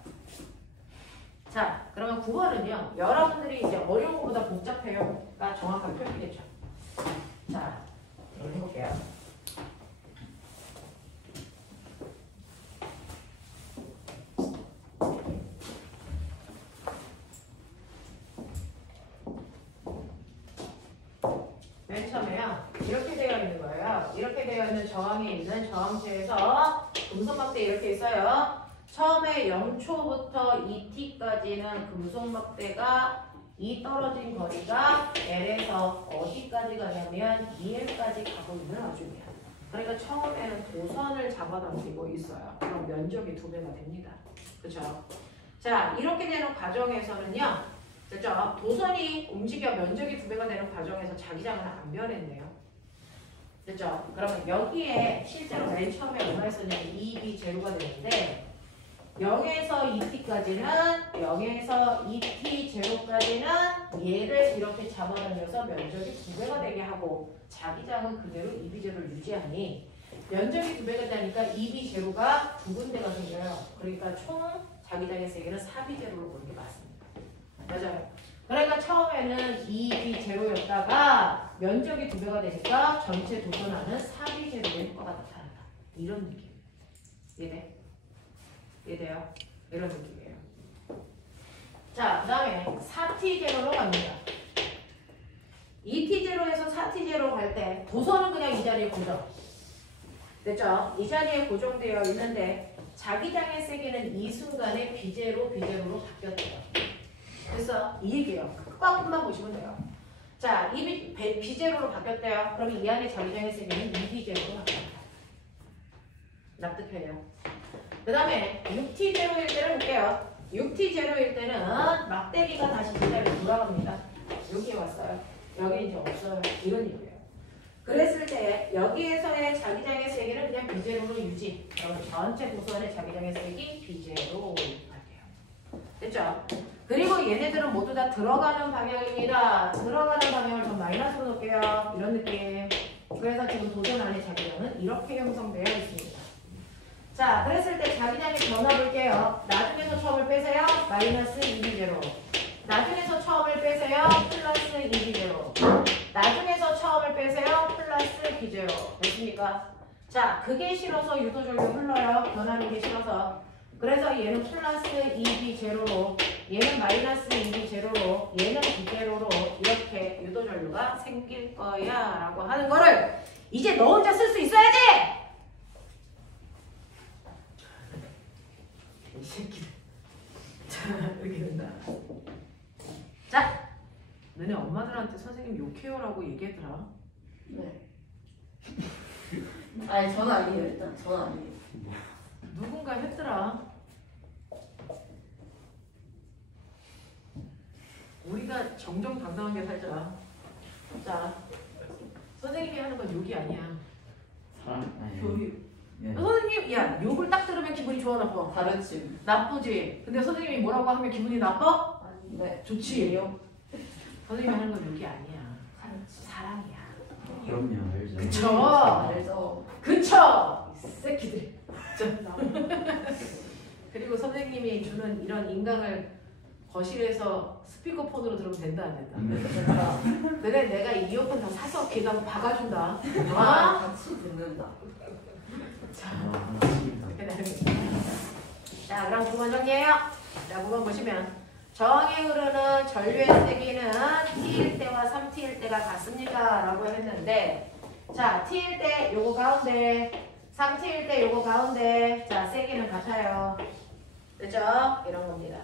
자, 그러면 9번은요. 여러분들이 이제 어려운 것보다 복잡해요가 정확한 표현이겠죠. 자, 이걸 해볼게요. 맨 처음에요. 이렇게 되어 있는 거예요. 이렇게 되어 있는 저항이 있는 저항체에서 금속막대 이렇게 있어요. 처음에 0초부터 2t까지는 금속막대가 이 떨어진 거리가 L에서 어디까지 가냐면 2L까지 가고 있는 아주입니다. 그러니까 처음에는 도선을 잡아당기고 있어요. 그럼 면적이 2배가 됩니다. 그렇죠? 자, 이렇게 되는 과정에서는요. 그렇죠? 도선이 움직여 면적이 2배가 되는 과정에서 자기장은 안 변했네요. 그렇죠? 그러면 여기에 실제로 맨 처음에 얼마 있었냐면 2b 제로가 되는데 0에서 2t까지는 0에서 2t 제로까지는 얘를 이렇게 잡아당겨서 면적이 2배가 되게 하고 자기장은 그대로 2b 제로를 유지하니 면적이 2배가 되니까 2b 제로가 두 군데가 생겨요. 그러니까 총 자기장의 세기는 4b 제로로 보는 게 맞습니다. 맞아요. 그러니까 처음에는 2b 제로였다가 면적이 2배가 되니까 전체 도선하는 4b 제로의 효과가 나타난다. 이런 느낌. 이해돼? 이해돼요? 이런 느낌이에요. 자, 그 다음에 4T0로 갑니다. 2T0에서 4T0로 갈 때 도선은 그냥 이 자리에 고정. 됐죠? 이 자리에 고정되어 있는데 자기장의 세기는 이 순간에 B제로 바뀌었대요. 그래서 이 얘기예요. 꽉만 보시면 돼요. 자, 이 B제로로 바뀌었대요. 그럼 이 안에 자기장의 세기는 2B제로로 바뀌었다. 납득해요. 그 다음에 6T0일 때를 볼게요. 6T0일 때는 막대기가 다시 이 자리에 돌아갑니다. 여기에 왔어요. 여기 이제 없어요. 이런 얘기예요. 그랬을 때 여기에서의 자기장의 세기는 그냥 B제로로 유지. 그럼 전체 도선의 자기장의 세기 B제로 할게요. 됐죠? 그리고 얘네들은 모두 다 들어가는 방향입니다. 들어가는 방향을 좀 마이너스로 놓을게요. 이런 느낌. 그래서 지금 도선 안의 자기장은 이렇게 형성되어 있습니다. 자, 그랬을 때 자기장의 변화 볼게요. 나중에서 처음을 빼세요. 마이너스 2B제로. 나중에서 처음을 빼세요. 플러스 2B제로. 나중에서 처음을 빼세요. 플러스 B제로. 됐습니까? 자, 그게 싫어서 유도절로 흘러요. 변하는 게 싫어서. 그래서 얘는 플러스 2B제로로, 얘는 마이너스 2B제로로, 얘는 B제로로 이렇게 유도전류가 생길 거야 라고 하는 거를 이제 너 혼자 쓸 수 있어야지! 이 새끼들. 자, 이렇게 된다. 자, 너네 엄마들한테 선생님 욕해요라고 얘기했더라. 네. 아니 저는 아니에요. 일단 저는 아니에요. 누군가 했더라. 우리가 정정당당하게 살자. 자, 선생님이 하는 건 욕이 아니야. 교육. 예. 선생님, 야, 욕을 딱 들으면 기분이 좋아 나빠? 가르침. 나쁘지. 근데 선생님이 뭐라고 하면 기분이 나빠? 네. 좋지. 선생님이 하는 건 욕이 아니야. 사랑이야. 그럼요. 알죠. 그쵸? 알죠. 그쵸? 이 새끼들. 그리고 선생님이 주는 이런 인강을 거실에서 스피커폰으로 들으면 된다 안 된다? 그래 내가 이어폰 다 사서 귀에다 박아준다. 아, 같이 듣는다. 자, 아, 이렇게 되는 거죠. 자, 그럼 9번 정리해요. 자, 9번 보시면 저항에 흐르는 전류의 세기는 T일 때와 3T일 때가 같습니다 라고 했는데, 자, T일 때 요거 가운데, 3T일 때 요거 가운데, 자, 세기는 같아요. 됐죠? 이런 겁니다.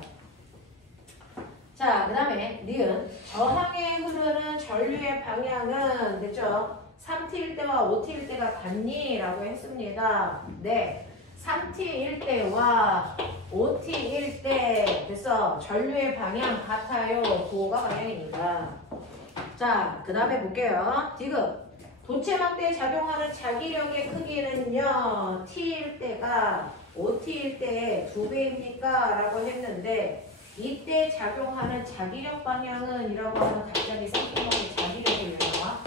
자, 그 다음에 니은 저항에 흐르는 전류의 방향은 됐죠? 3T일 때와 5T일 때가 같니? 라고 했습니다. 네. 3T일 때와 5T일 때 됐어. 전류의 방향 같아요. 그거가 방향입니다. 자, 그 다음에 볼게요. 지금 도체막대에 작용하는 자기력의 크기는요. T일 때가 5T일 때 2배입니까? 라고 했는데 이때 작용하는 자기력 방향은 이라고 하면 갑자기 생뚱하게 자기력이 왜 나와?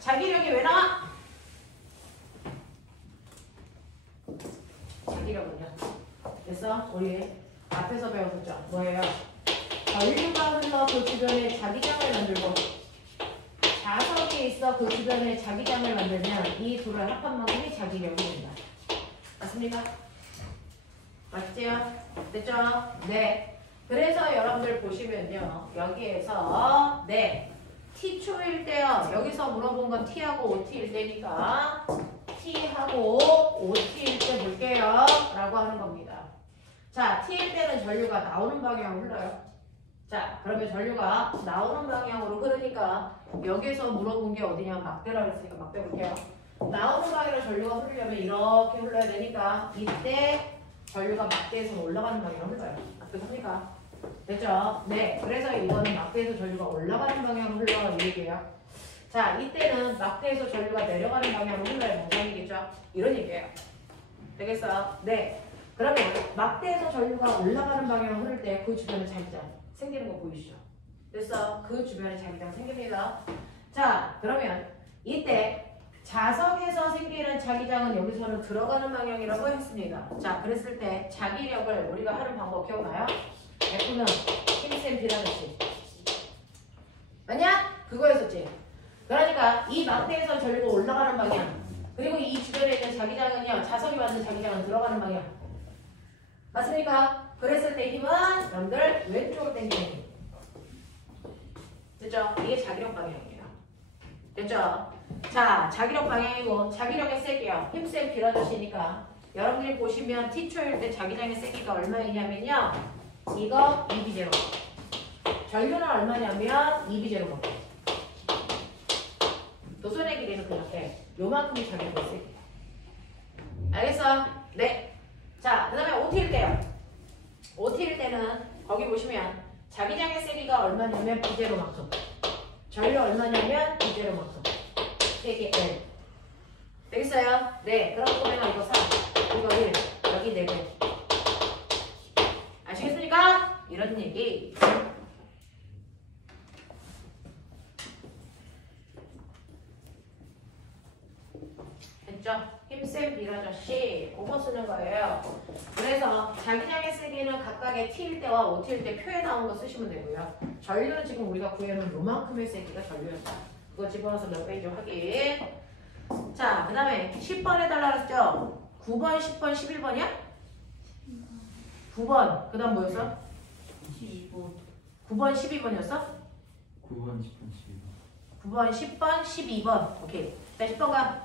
자기력이 왜 나와? 자기력은요. 그래서 우리 앞에서 배웠었죠. 뭐예요? 전류가 흘러 그 주변에 자기장을 만들고 자석이 있어 그 주변에 자기장을 만들면 이 둘을 합한 만큼이 자기력이 된다. 맞습니까? 맞죠? 됐죠? 네. 그래서 여러분들 보시면요. 여기에서 네. T초일 때요. 여기서 물어본 건 T하고 5T일 때니까 T하고 5T일 때 볼게요. 라고 하는 겁니다. 자, T일 때는 전류가 나오는 방향으로 흘러요. 자, 그러면 전류가 나오는 방향으로 흐르니까 여기서 물어본 게 어디냐? 막대라고 했으니까 막대 볼게요. 나오는 방향으로 전류가 흐르려면 이렇게 흘러야 되니까 이때 전류가 막대에서 올라가는 방향으로 흘러요. 납득합니까? 됐죠? 네. 그래서 이거는 막대에서 전류가 올라가는 방향으로 흘러가는 얘기예요. 자, 이때는 막대에서 전류가 내려가는 방향으로 흘러야 정상이겠죠? 이런 얘기예요. 되겠어요? 네. 그러면 막대에서 전류가 올라가는 방향으로 흐를 때 그 주변에 자기장 생기는 거 보이시죠? 그래서 그 주변에 자기장 생깁니다. 자, 그러면 이때 자석에서 생기는 자기장은 여기서는 들어가는 방향이라고 했습니다. 자, 그랬을 때 자기력을 우리가 하는 방법 기억나요? F는 힘센 비라듯이 맞냐? 그거였었지. 그러니까 이 막대에서 전류가 올라가는 방향 그리고 이 주변에 있는 자기장은요. 자석이 만든 자기장은 들어가는 방향. 맞습니까? 그랬을 때 힘은 여러분들 왼쪽으로 당기는 힘. 됐죠? 이게 자기력 방향이에요. 됐죠? 자, 자기력 방향이고 자기력의 세기요. 힘센 빌어주시니까 여러분들이 보시면 T초일 때 자기장의 세기가 얼마이냐면요. 이거 2B0. 전류는 얼마냐면 2B0. 도선의 길이는 그렇게 요만큼이 자기력의 세기예요. 알겠어? 네. 자, 그 다음에 OT일 때요. OT일 때는 거기 보시면 자기장의 세기가 얼마냐면 B0만큼. 전류 얼마냐면 B0만큼. 세기 L. 되겠어요? 네. 그럼 보면 이거 3, 이거 1, 여기 4개. 아시겠습니까? 이런 얘기. 됐죠? 힘센 빌아저씨 그거 쓰는 거예요. 그래서 자기장의 세기는 각각의 T일 때와 OT일 때 표에 나온 거 쓰시면 되고요. 전류는 지금 우리가 구해놓은 요만큼의 세기가 전류였다. 그거 집어넣어서 몇 페이지 확인. 자, 그 다음에 10번 해달라 그랬죠? 9번, 10번, 11번이야? 9번. 그 다음 뭐였어? 12번. 9번, 12번이었어? 9번, 10번, 12번. 9번, 10번, 12번. 오케이. 자, 10번 가.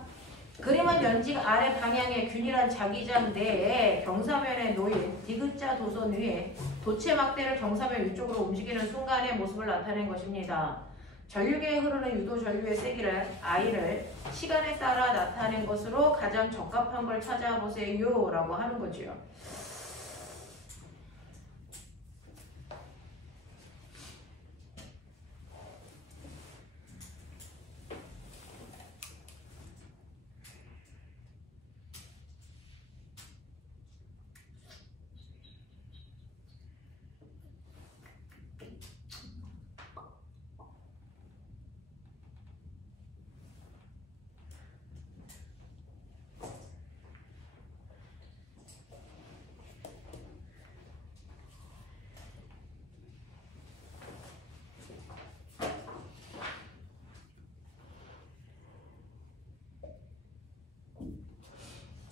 그림은 연직 아래 방향의 균일한 자기장 내에 경사면에 놓인 디귿자 도선 위에 도체 막대를 경사면 위쪽으로 움직이는 순간의 모습을 나타낸 것입니다. 전류계에 흐르는 유도 전류의 세기를 I를 시간에 따라 나타낸 것으로 가장 적합한 걸 찾아보세요 라고 하는 거지요.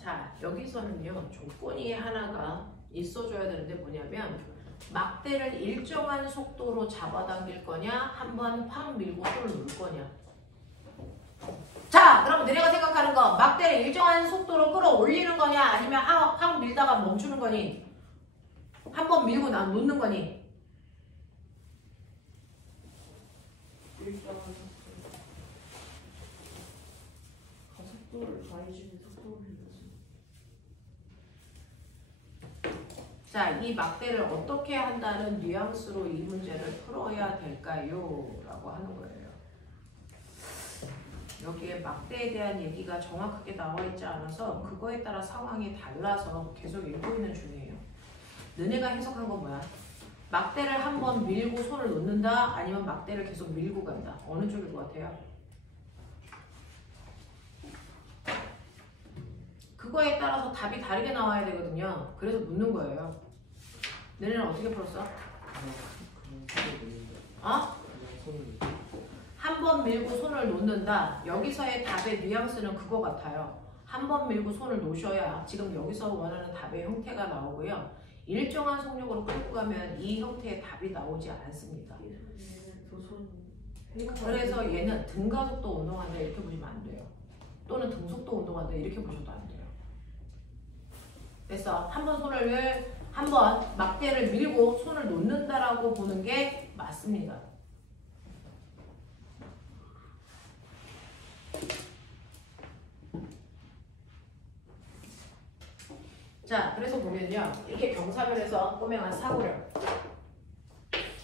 자, 여기서는요 조건이 하나가 있어줘야 되는데 뭐냐면 막대를 일정한 속도로 잡아당길 거냐 한번 확 밀고 손을 놓을 거냐. 자, 그럼 너네가 생각하는 거 막대를 일정한 속도로 끌어올리는 거냐 아니면 확 밀다가 멈추는 거니 한번 밀고 난 놓는 거니. 일정한 속도를 가해주는 속도를 내지. 자, 이 막대를 어떻게 한다는 뉘앙스로 이 문제를 풀어야 될까요? 라고 하는 거예요. 여기에 막대에 대한 얘기가 정확하게 나와 있지 않아서 그거에 따라 상황이 달라서 계속 읽고 있는 중이에요. 너네가 해석한 건 뭐야? 막대를 한번 밀고 손을 놓는다? 아니면 막대를 계속 밀고 간다? 어느 쪽일 것 같아요? 그거에 따라서 답이 다르게 나와야 되거든요. 그래서 묻는 거예요. 너네는 어떻게 풀었어? 어? 한 번 밀고 손을 놓는다. 여기서의 답의 뉘앙스는 그거 같아요. 한 번 밀고 손을 놓으셔야 지금 여기서 원하는 답의 형태가 나오고요. 일정한 속력으로 끌고 가면 이 형태의 답이 나오지 않습니다. 그래서 얘는 등가속도 운동한다 이렇게 보시면 안 돼요. 또는 등속도 운동한다 이렇게 보셔도 안 돼요. 그래서 한 번 막대를 밀고 손을 놓는다라고 보는 게 맞습니다. 자, 그래서 보면요. 이렇게 경사면에서 꼬맹한 사고력.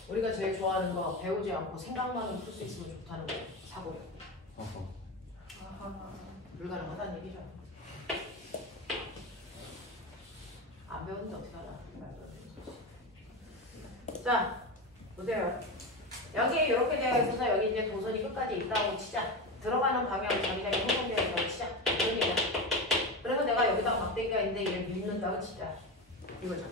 우리가 제일 좋아하는 거 배우지 않고 생각만으로 풀 수 있으면 좋다는 거예요. 사고력. 불가능하다는 얘기죠. 안 배웠는데 어떻게 하나? 말도 안 되는 소리. 자, 보세요. 여기 이렇게 되어 있어서 여기 이제 도선이 끝까지 있다고 치자. 들어가는 방향이 자기장이 형성되어 있다고 치자. 이런 얘기야. 그래서 내가 여기다 막대기가 있는데 얘를 밀는다고 치자. 이거죠.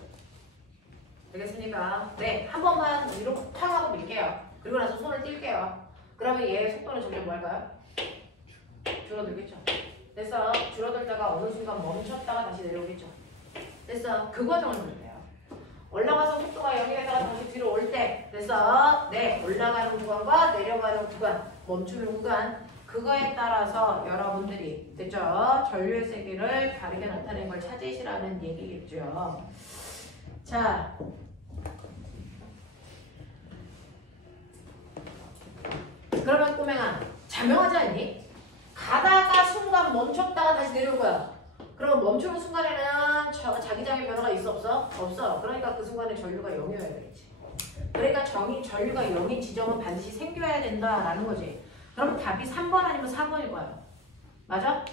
되겠습니까? 네, 한 번만 위로 탁 하고 밀게요. 그리고 나서 손을 뗄게요. 그러면 얘의 속도는 점점 뭐 할까요? 줄어들겠죠. 됐어? 줄어들다가 어느 순간 멈췄다가 다시 내려오겠죠. 됐어? 그 과정을 볼게요. 올라가서 속도가 0이다가 다시 뒤로 올 때, 됐어? 네, 올라가는 구간과 내려가는 구간, 멈추는 구간, 그거에 따라서 여러분들이, 됐죠? 전류의 세기를 다르게 나타낸 걸 찾으시라는 얘기겠죠. 자, 그러면 꼬맹아, 자명하지 않니? 가다가 순간 멈췄다가 다시 내려올 거야. 그럼 멈추는 순간에는 자기장의 변화가 있어 없어? 없어. 그러니까 그 순간에 전류가 0이어야 되겠지. 그러니까 전류가 0인 지점은 반드시 생겨야 된다라는 거지. 그럼 답이 3번 아니면 4번일 거야. 맞아?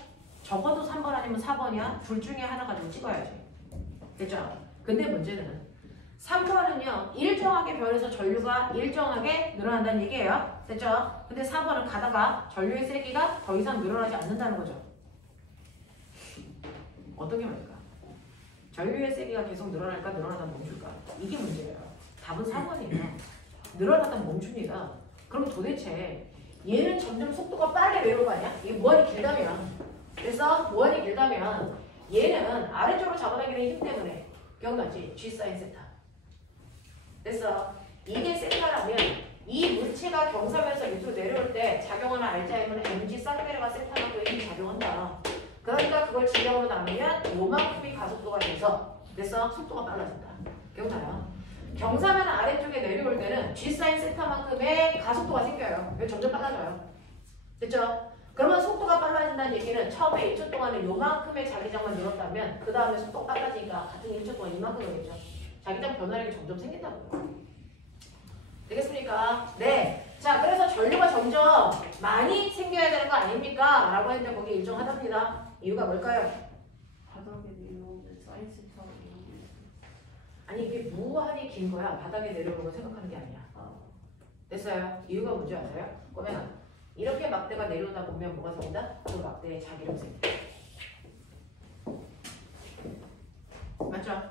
적어도 3번 아니면 4번이야. 둘 중에 하나 가지고 찍어야지. 됐죠? 근데 문제는 3번은요. 일정하게 변해서 전류가 일정하게 늘어난다는 얘기예요. 됐죠? 근데 4번은 가다가 전류의 세기가 더 이상 늘어나지 않는다는 거죠. 어떻게 말일까? 전류의 세기가 계속 늘어날까 늘어나다 멈출까? 이게 문제예요. 답은 4번이에요. 늘어나다 멈춥니다. 그럼 도대체 얘는 점점 속도가 빨리 내려올 거 아니야? 이게 무한히 길다면. 그래서 무한히 길다면 얘는 아래쪽으로 잡아당기는 힘 때문에 기억나지? G 사인 세타. 됐어. 이게 세타라면 이 물체가 경사면서 밑으로 내려올 때 작용하는 알자임은 mg 쌍내려가 세타만큼의 힘이 작용한다. 그러니까 그걸 질량으로 나누면 요만큼이 가속도가 돼서 됐어? 속도가 빨라진다. 기억나요? 경사면 아래쪽에 내려올 때는 G 사인 세타만큼의 가속도가 생겨요. 점점 빨라져요. 됐죠? 그러면 속도가 빨라진다는 얘기는 처음에 1초 동안은 요만큼의 자기장만 늘었다면 그 다음에 속도가 빨라지니까 같은 1초 동안 이만큼이겠죠. 자기장 변화량이 점점 생긴다고요. 되겠습니까? 네. 자, 그래서 전류가 점점 많이 생겨야 되는 거 아닙니까? 라고 했는데 거기 일정하답니다. 이유가 뭘까요? 바닥에 내려오는 사이즈처럼 아니 이게 무한히 긴 거야. 바닥에 내려오는 거 생각하는 게 아니야. 됐어요? 이유가 뭔지 아세요? 그러면 이렇게 막대가 내려오다 보면 뭐가 생긴다? 그 막대에 자기력 생긴다. 맞죠?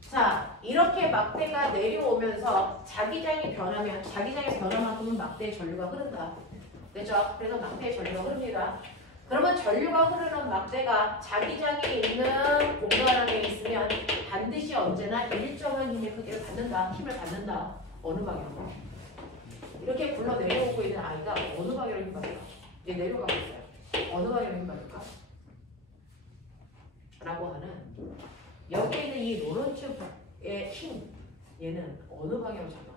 자, 이렇게 막대가 내려오면서 자기장이 변하면 자기장의 변화만큼은 막대의 전류가 흐른다. 됐죠? 그래서 막대의 전류가 흐릅니다. 그러면 전류가 흐르는 막대가 자기장이 있는 공간 안에 있으면 반드시 언제나 일정한 힘의 크기를 받는다. 힘을 받는다. 어느 방향으로? 이렇게 굴러 내려오고 있는 아이가 어느 방향으로 힘 받을까? 이제 내려가고 있어요. 어느 방향으로 힘 받을까? 라고 하는 여기에 있는 이 로런츠의 힘 얘는 어느 방향으로 작용하냐?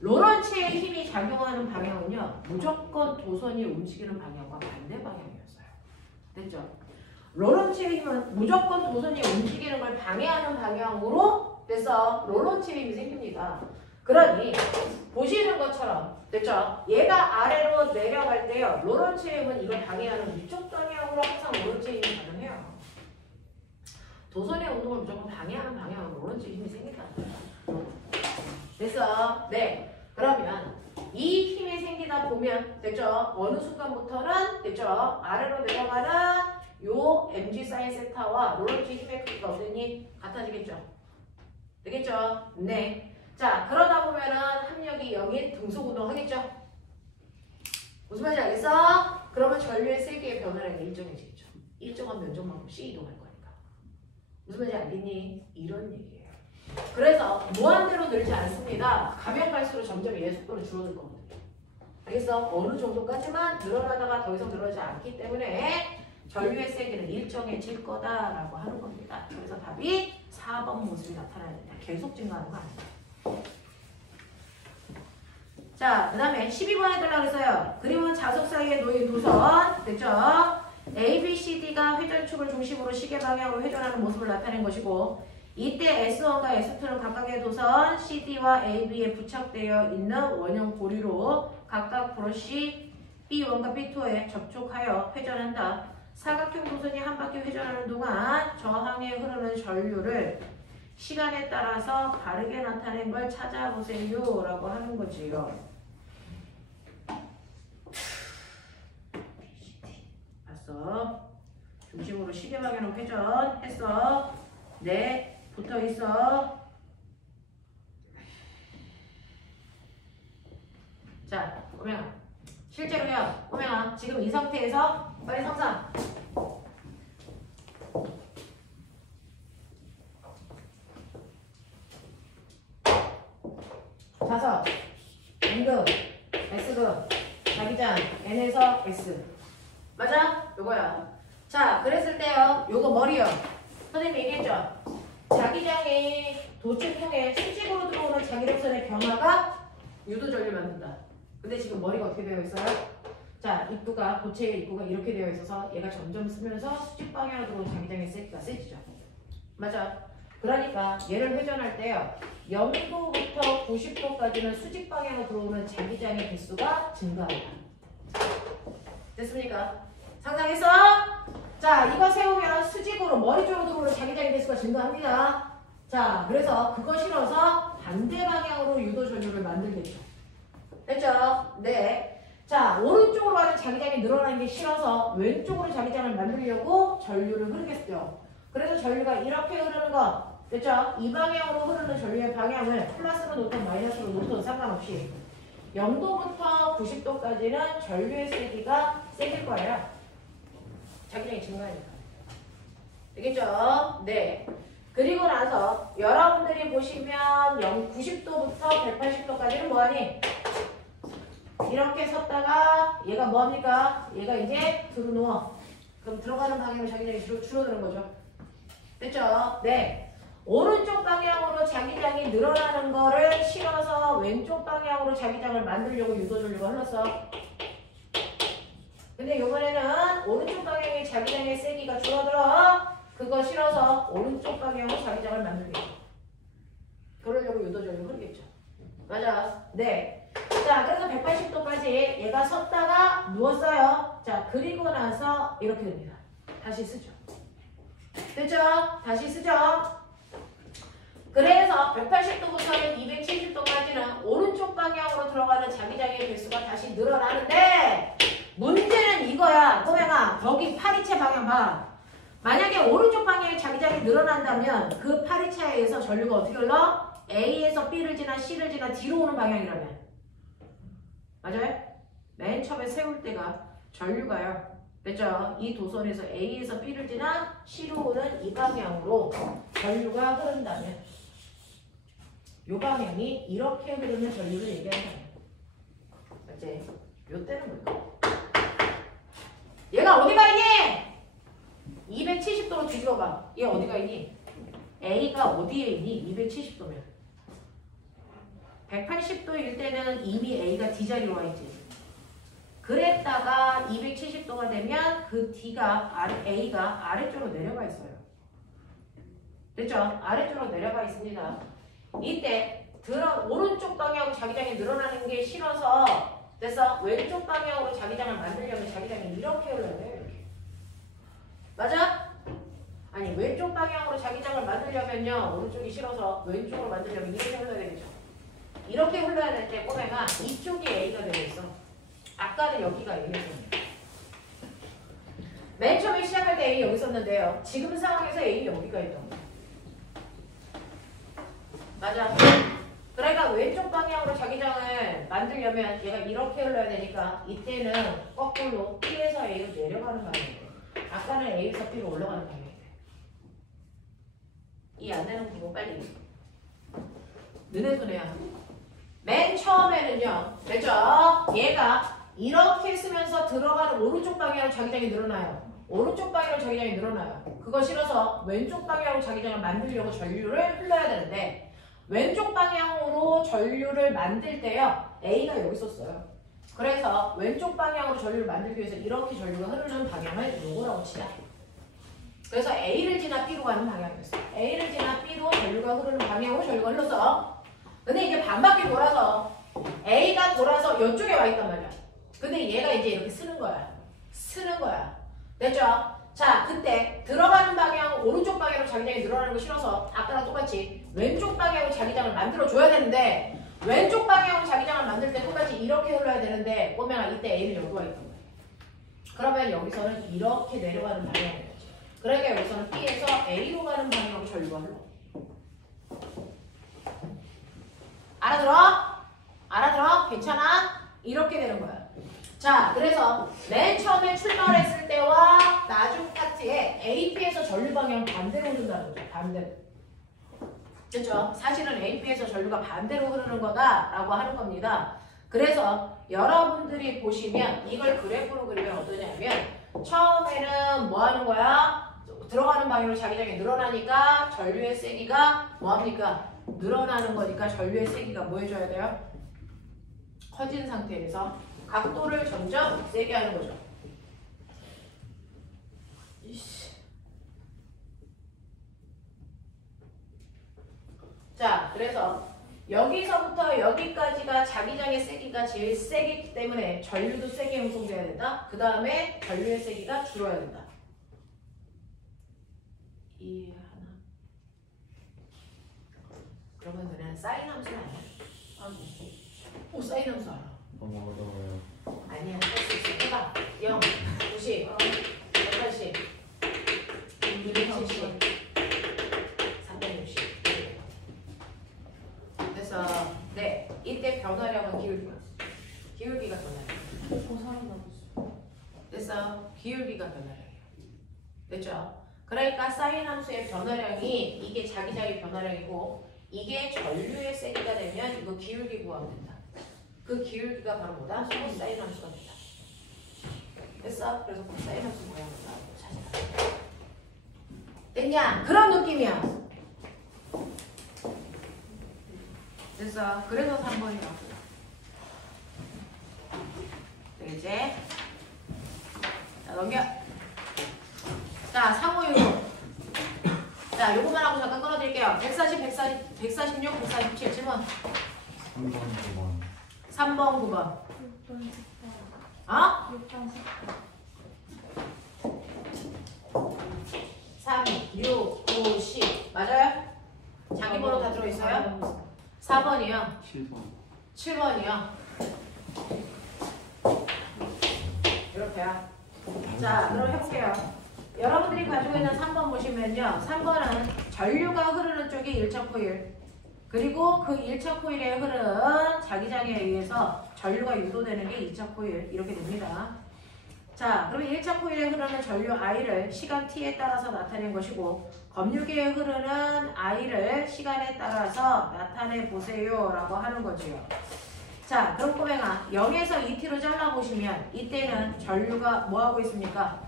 로런츠의 힘이 작용하는 방향은요 무조건 도선이 움직이는 방향과 반대 방향이었어요. 됐죠? 로런츠의 힘은 무조건 도선이 움직이는 걸 방해하는 방향으로 돼서 로런츠의 힘이 생깁니다. 그러니 보시는 것처럼 됐죠? 얘가 아래로 내려갈 때요 로런츠의 힘은 이걸 방해하는 위쪽 방향으로 항상 로런츠의 힘이 가능해요. 도선의 운동을 무조건 방해하는 방향으로 로런츠의 힘이 생긴다는 거예요. 됐어? 네. 그러면 이 힘이 생기다 보면 됐죠? 어느 순간부터는 됐죠? 아래로 내려가는 요 mg 사인 세타와 로런츠 힘의 크기가 어떠니? 같아지겠죠? 되겠죠? 네. 자, 그러다 보면은 합력이 0인 등속 운동 하겠죠? 무슨 말인지 알겠어? 그러면 전류의 세기의 변화량이 일정해지겠죠? 일정한 면적만큼 C 이동할 거니까. 무슨 말인지 알겠니? 이런 얘기예요. 그래서 무한대로 늘지 않습니다. 가면 갈수록 점점 얘의 속도는 줄어들 거거든요. 알겠어? 어느 정도까지만 늘어나다가 더 이상 늘어나지 않기 때문에 전류의 세기는 일정해질 거다라고 하는 겁니다. 그래서 답이 4번 모습이 나타나야 된다. 계속 증가하는 거 아닙니다. 자, 그 다음에 12번 해달라고 했어요. 그림은 자석 사이에 놓인 도선. 됐죠? A, B, C, D가 회전축을 중심으로 시계 방향으로 회전하는 모습을 나타낸 것이고 이때 S1과 S2는 각각의 도선 CD와 AB에 부착되어 있는 원형 고리로 각각 브러쉬 B1과 B2에 접촉하여 회전한다. 사각형 도선이 한 바퀴 회전하는 동안 저항에 흐르는 전류를 시간에 따라서 다르게 나타낸 걸 찾아보세요 라고 하는 거지요. 봤어? 중심으로 시계 방향으로 회전했어. 네, 붙어있어. 자, 그러면 실제로요. 꼬맹아 지금 이 상태에서 빨리 상상. 자석, N급, S급, 자기장, N에서 S. 맞아? 요거야. 자, 그랬을 때요. 요거 머리요. 선생님이 얘기했죠? 자기장이 도출통에 수직으로 들어오는 자기력선의 변화가 유도전류 만든다. 근데 지금 머리가 어떻게 되어 있어요? 자, 입구가, 고체의 입구가 이렇게 되어 있어서 얘가 점점 쓰면서 수직 방향으로 들어오는 자기장의 세기가 세지죠. 맞아? 그러니까 얘를 회전할 때요. 0도부터 90도까지는 수직 방향으로 들어오는 자기장의 개수가 증가한다. 됐습니까? 상상했어? 자, 이거 세우면 수직으로 머리 쪽으로 들어오는 자기장의 개수가 증가합니다. 자, 그래서 그거 실어서 반대 방향으로 유도 전류를 만들겠죠. 됐죠? 네. 자, 오른쪽으로 가는 자기장이 늘어나는 게 싫어서 왼쪽으로 자기장을 만들려고 전류를 흐르겠죠. 그래서 전류가 이렇게 흐르는 거. 됐죠? 이 방향으로 흐르는 전류의 방향을 플러스로 놓든 마이너스로 놓든 상관없이 0도부터 90도까지는 전류의 세기가 세질 거예요. 자기장이 증가하니까. 되겠죠? 네. 그리고 나서 여러분들이 보시면 90도부터 180도까지는 뭐하니? 이렇게 섰다가 얘가 뭐합니까? 얘가 이제 들어누워. 그럼 들어가는 방향으로 자기장이 줄어드는 거죠. 됐죠? 네. 오른쪽 방향으로 자기장이 늘어나는 거를 실어서 왼쪽 방향으로 자기장을 만들려고 유도전류가 흘렀어. 근데 이번에는 오른쪽 방향의 자기장의 세기가 줄어들어. 그거 실어서 오른쪽 방향으로 자기장을 만들겠죠. 그러려고 유도전류 흐르겠죠. 맞아. 네. 자, 그래서 180도까지 얘가 섰다가 누웠어요. 자, 그리고 나서 이렇게 됩니다. 다시 쓰죠. 됐죠? 다시 쓰죠? 그래서 180도부터 270도까지는 오른쪽 방향으로 들어가는 자기장의 개수가 다시 늘어나는데 문제는 이거야. 꼬맹아, 거기 파리채 방향 봐. 만약에 오른쪽 방향에 자기장이 늘어난다면 그 파리채에서 전류가 어떻게 흘러? A에서 B를 지나 C를 지나 D로 오는 방향이라면. 맞아요? 맨 처음에 세울 때가 전류가요. 됐죠? 이 도선에서 A에서 B를 지나 C로 오는 이 방향으로 전류가 흐른다면 이 방향이 이렇게 흐르는 전류를 얘기하는 거예요. 맞지? 요 때는 뭐야? 얘가 어디가 있니? 270도로 뒤집어봐. 얘 어디가 있니? A가 어디에 있니? 270도면 180도일 때는 이미 A가 D자리로 와있지. 그랬다가 270도가 되면 그 D가 A가 아래쪽으로 내려가 있어요. 됐죠? 아래쪽으로 내려가 있습니다. 이때 오른쪽 방향으로 자기장이 늘어나는 게 싫어서 됐어? 왼쪽 방향으로 자기장을 만들려면 자기장이 이렇게 흘러야 돼요. 이렇게. 맞아? 아니 왼쪽 방향으로 자기장을 만들려면요. 오른쪽이 싫어서 왼쪽으로 만들려면 이렇게 흘러야 되겠죠. 이렇게 흘러야 될 때 꼬매가 이쪽이 A가 되어 있어. 아까는 여기가 A였거든요. 맨 처음에 시작할 때 A 여기 있었는데요. 지금 상황에서 A 여기가 있던 거예요. 맞아. 그러니까 왼쪽 방향으로 자기장을 만들려면 얘가 이렇게 흘러야 되니까 이때는 거꾸로 B에서 A로 내려가는 방향이에요. 아까는 A에서 B로 올라가는 방향이에요. 이해 안 되는 부분 빨리. 너네 손해야. 맨 처음에는요. 됐죠? 얘가 이렇게 쓰면서 들어가는 오른쪽 방향으로 자기장이 늘어나요. 오른쪽 방향으로 자기장이 늘어나요. 그거 싫어서 왼쪽 방향으로 자기장을 만들려고 전류를 흘러야 되는데 왼쪽 방향으로 전류를 만들 때요. A가 여기 있었어요. 그래서 왼쪽 방향으로 전류를 만들기 위해서 이렇게 전류가 흐르는 방향을 요거라고 치자. 그래서 A를 지나 B로 가는 방향이었어. A를 지나 B로 전류가 흐르는 방향으로 전류가 흘렀어. 근데 이제 반바퀴 돌아서 A가 돌아서 이쪽에 와 있단 말이야. 근데 얘가 이제 이렇게 쓰는 거야. 쓰는 거야. 됐죠? 자, 그때 들어가는 방향 오른쪽 방향으로 자기장이 늘어나는 거 싫어서 아까랑 똑같이 왼쪽 방향으로 자기장을 만들어줘야 되는데 왼쪽 방향으로 자기장을 만들 때 똑같이 이렇게 흘러야 되는데 꼬맹아 이때 A는 여기 와 있단 말이야. 그러면 여기서는 이렇게 내려가는 방향인 거지. 그러니까 여기서는 B에서 A로 가는 방향으로 전류가 흘러. 알아들어? 알아들어? 괜찮아? 이렇게 되는 거야. 자, 그래서 맨 처음에 출발했을 때와 나중 파트에 AP에서 전류 방향 반대로 흐른다는 거죠. 반대로. 그렇죠? 사실은 AP에서 전류가 반대로 흐르는 거다라고 하는 겁니다. 그래서 여러분들이 보시면 이걸 그래프로 그리면 어떠냐면 처음에는 뭐 하는 거야? 들어가는 방향으로 자기장이 늘어나니까 전류의 세기가 뭐 합니까? 늘어나는 거니까 전류의 세기가 뭐 해줘야 돼요? 커진 상태에서 각도를 점점 세게 하는 거죠. 자, 그래서 여기서부터 여기까지가 자기장의 세기가 제일 세기 때문에 전류도 세게 형성돼야 된다. 그 다음에 전류의 세기가 줄어야 된다. 이해하나? 그러면 그냥 사인 함수는 아니야? 오, 사인 함수 알아. 너무 어려워요. 아니야, 할 수 있어. 해봐. 0, 90, 180, 270, 360. 그래서 네, 이때 변화량은 기울기가 변화량. 사람 나왔어. 그래서 기울기가 변화량이에요. 됐죠? 그러니까 사인 함수의 변화량이 이게 자기장의 변화량이고 이게 전류의 세기가 되면 이거 기울기 구하면 된다. 그 기울기가 바로 뭐다? 코사인 함수가 된다. 됐어? 그래서 코사인 함수 모양을 찾아라. 됐냐? 그런 느낌이야. 됐어? 그래서 3번이라고. 되겠지? 자, 넘겨. 자, 상호유로. 자, 요거만 하고 잠깐 끊어드릴게요. 140, 146, 147, 7번. 3번, 9번. 3번, 9번. 6번 14. 어? 6번 14. 3, 6, 9, 10. 맞아요? 자기 번호 다 들어있어요? 4번이요. 7번. 7번이요. 이렇게요. 자, 그럼 해볼게요. 여러분들이 가지고 있는 3번 보시면요. 3번은 전류가 흐르는 쪽이 1차 코일. 그리고 그 1차 코일에 흐른 자기장에 의해서 전류가 유도되는 게 2차 코일. 이렇게 됩니다. 자, 그러면 1차 코일에 흐르는 전류 I를 시간 T에 따라서 나타낸 것이고 검유기에 흐르는 I를 시간에 따라서 나타내 보세요 라고 하는 거지요. 자, 그럼 꼬맹아 0에서 2T로 잘라보시면 이때는 전류가 뭐하고 있습니까?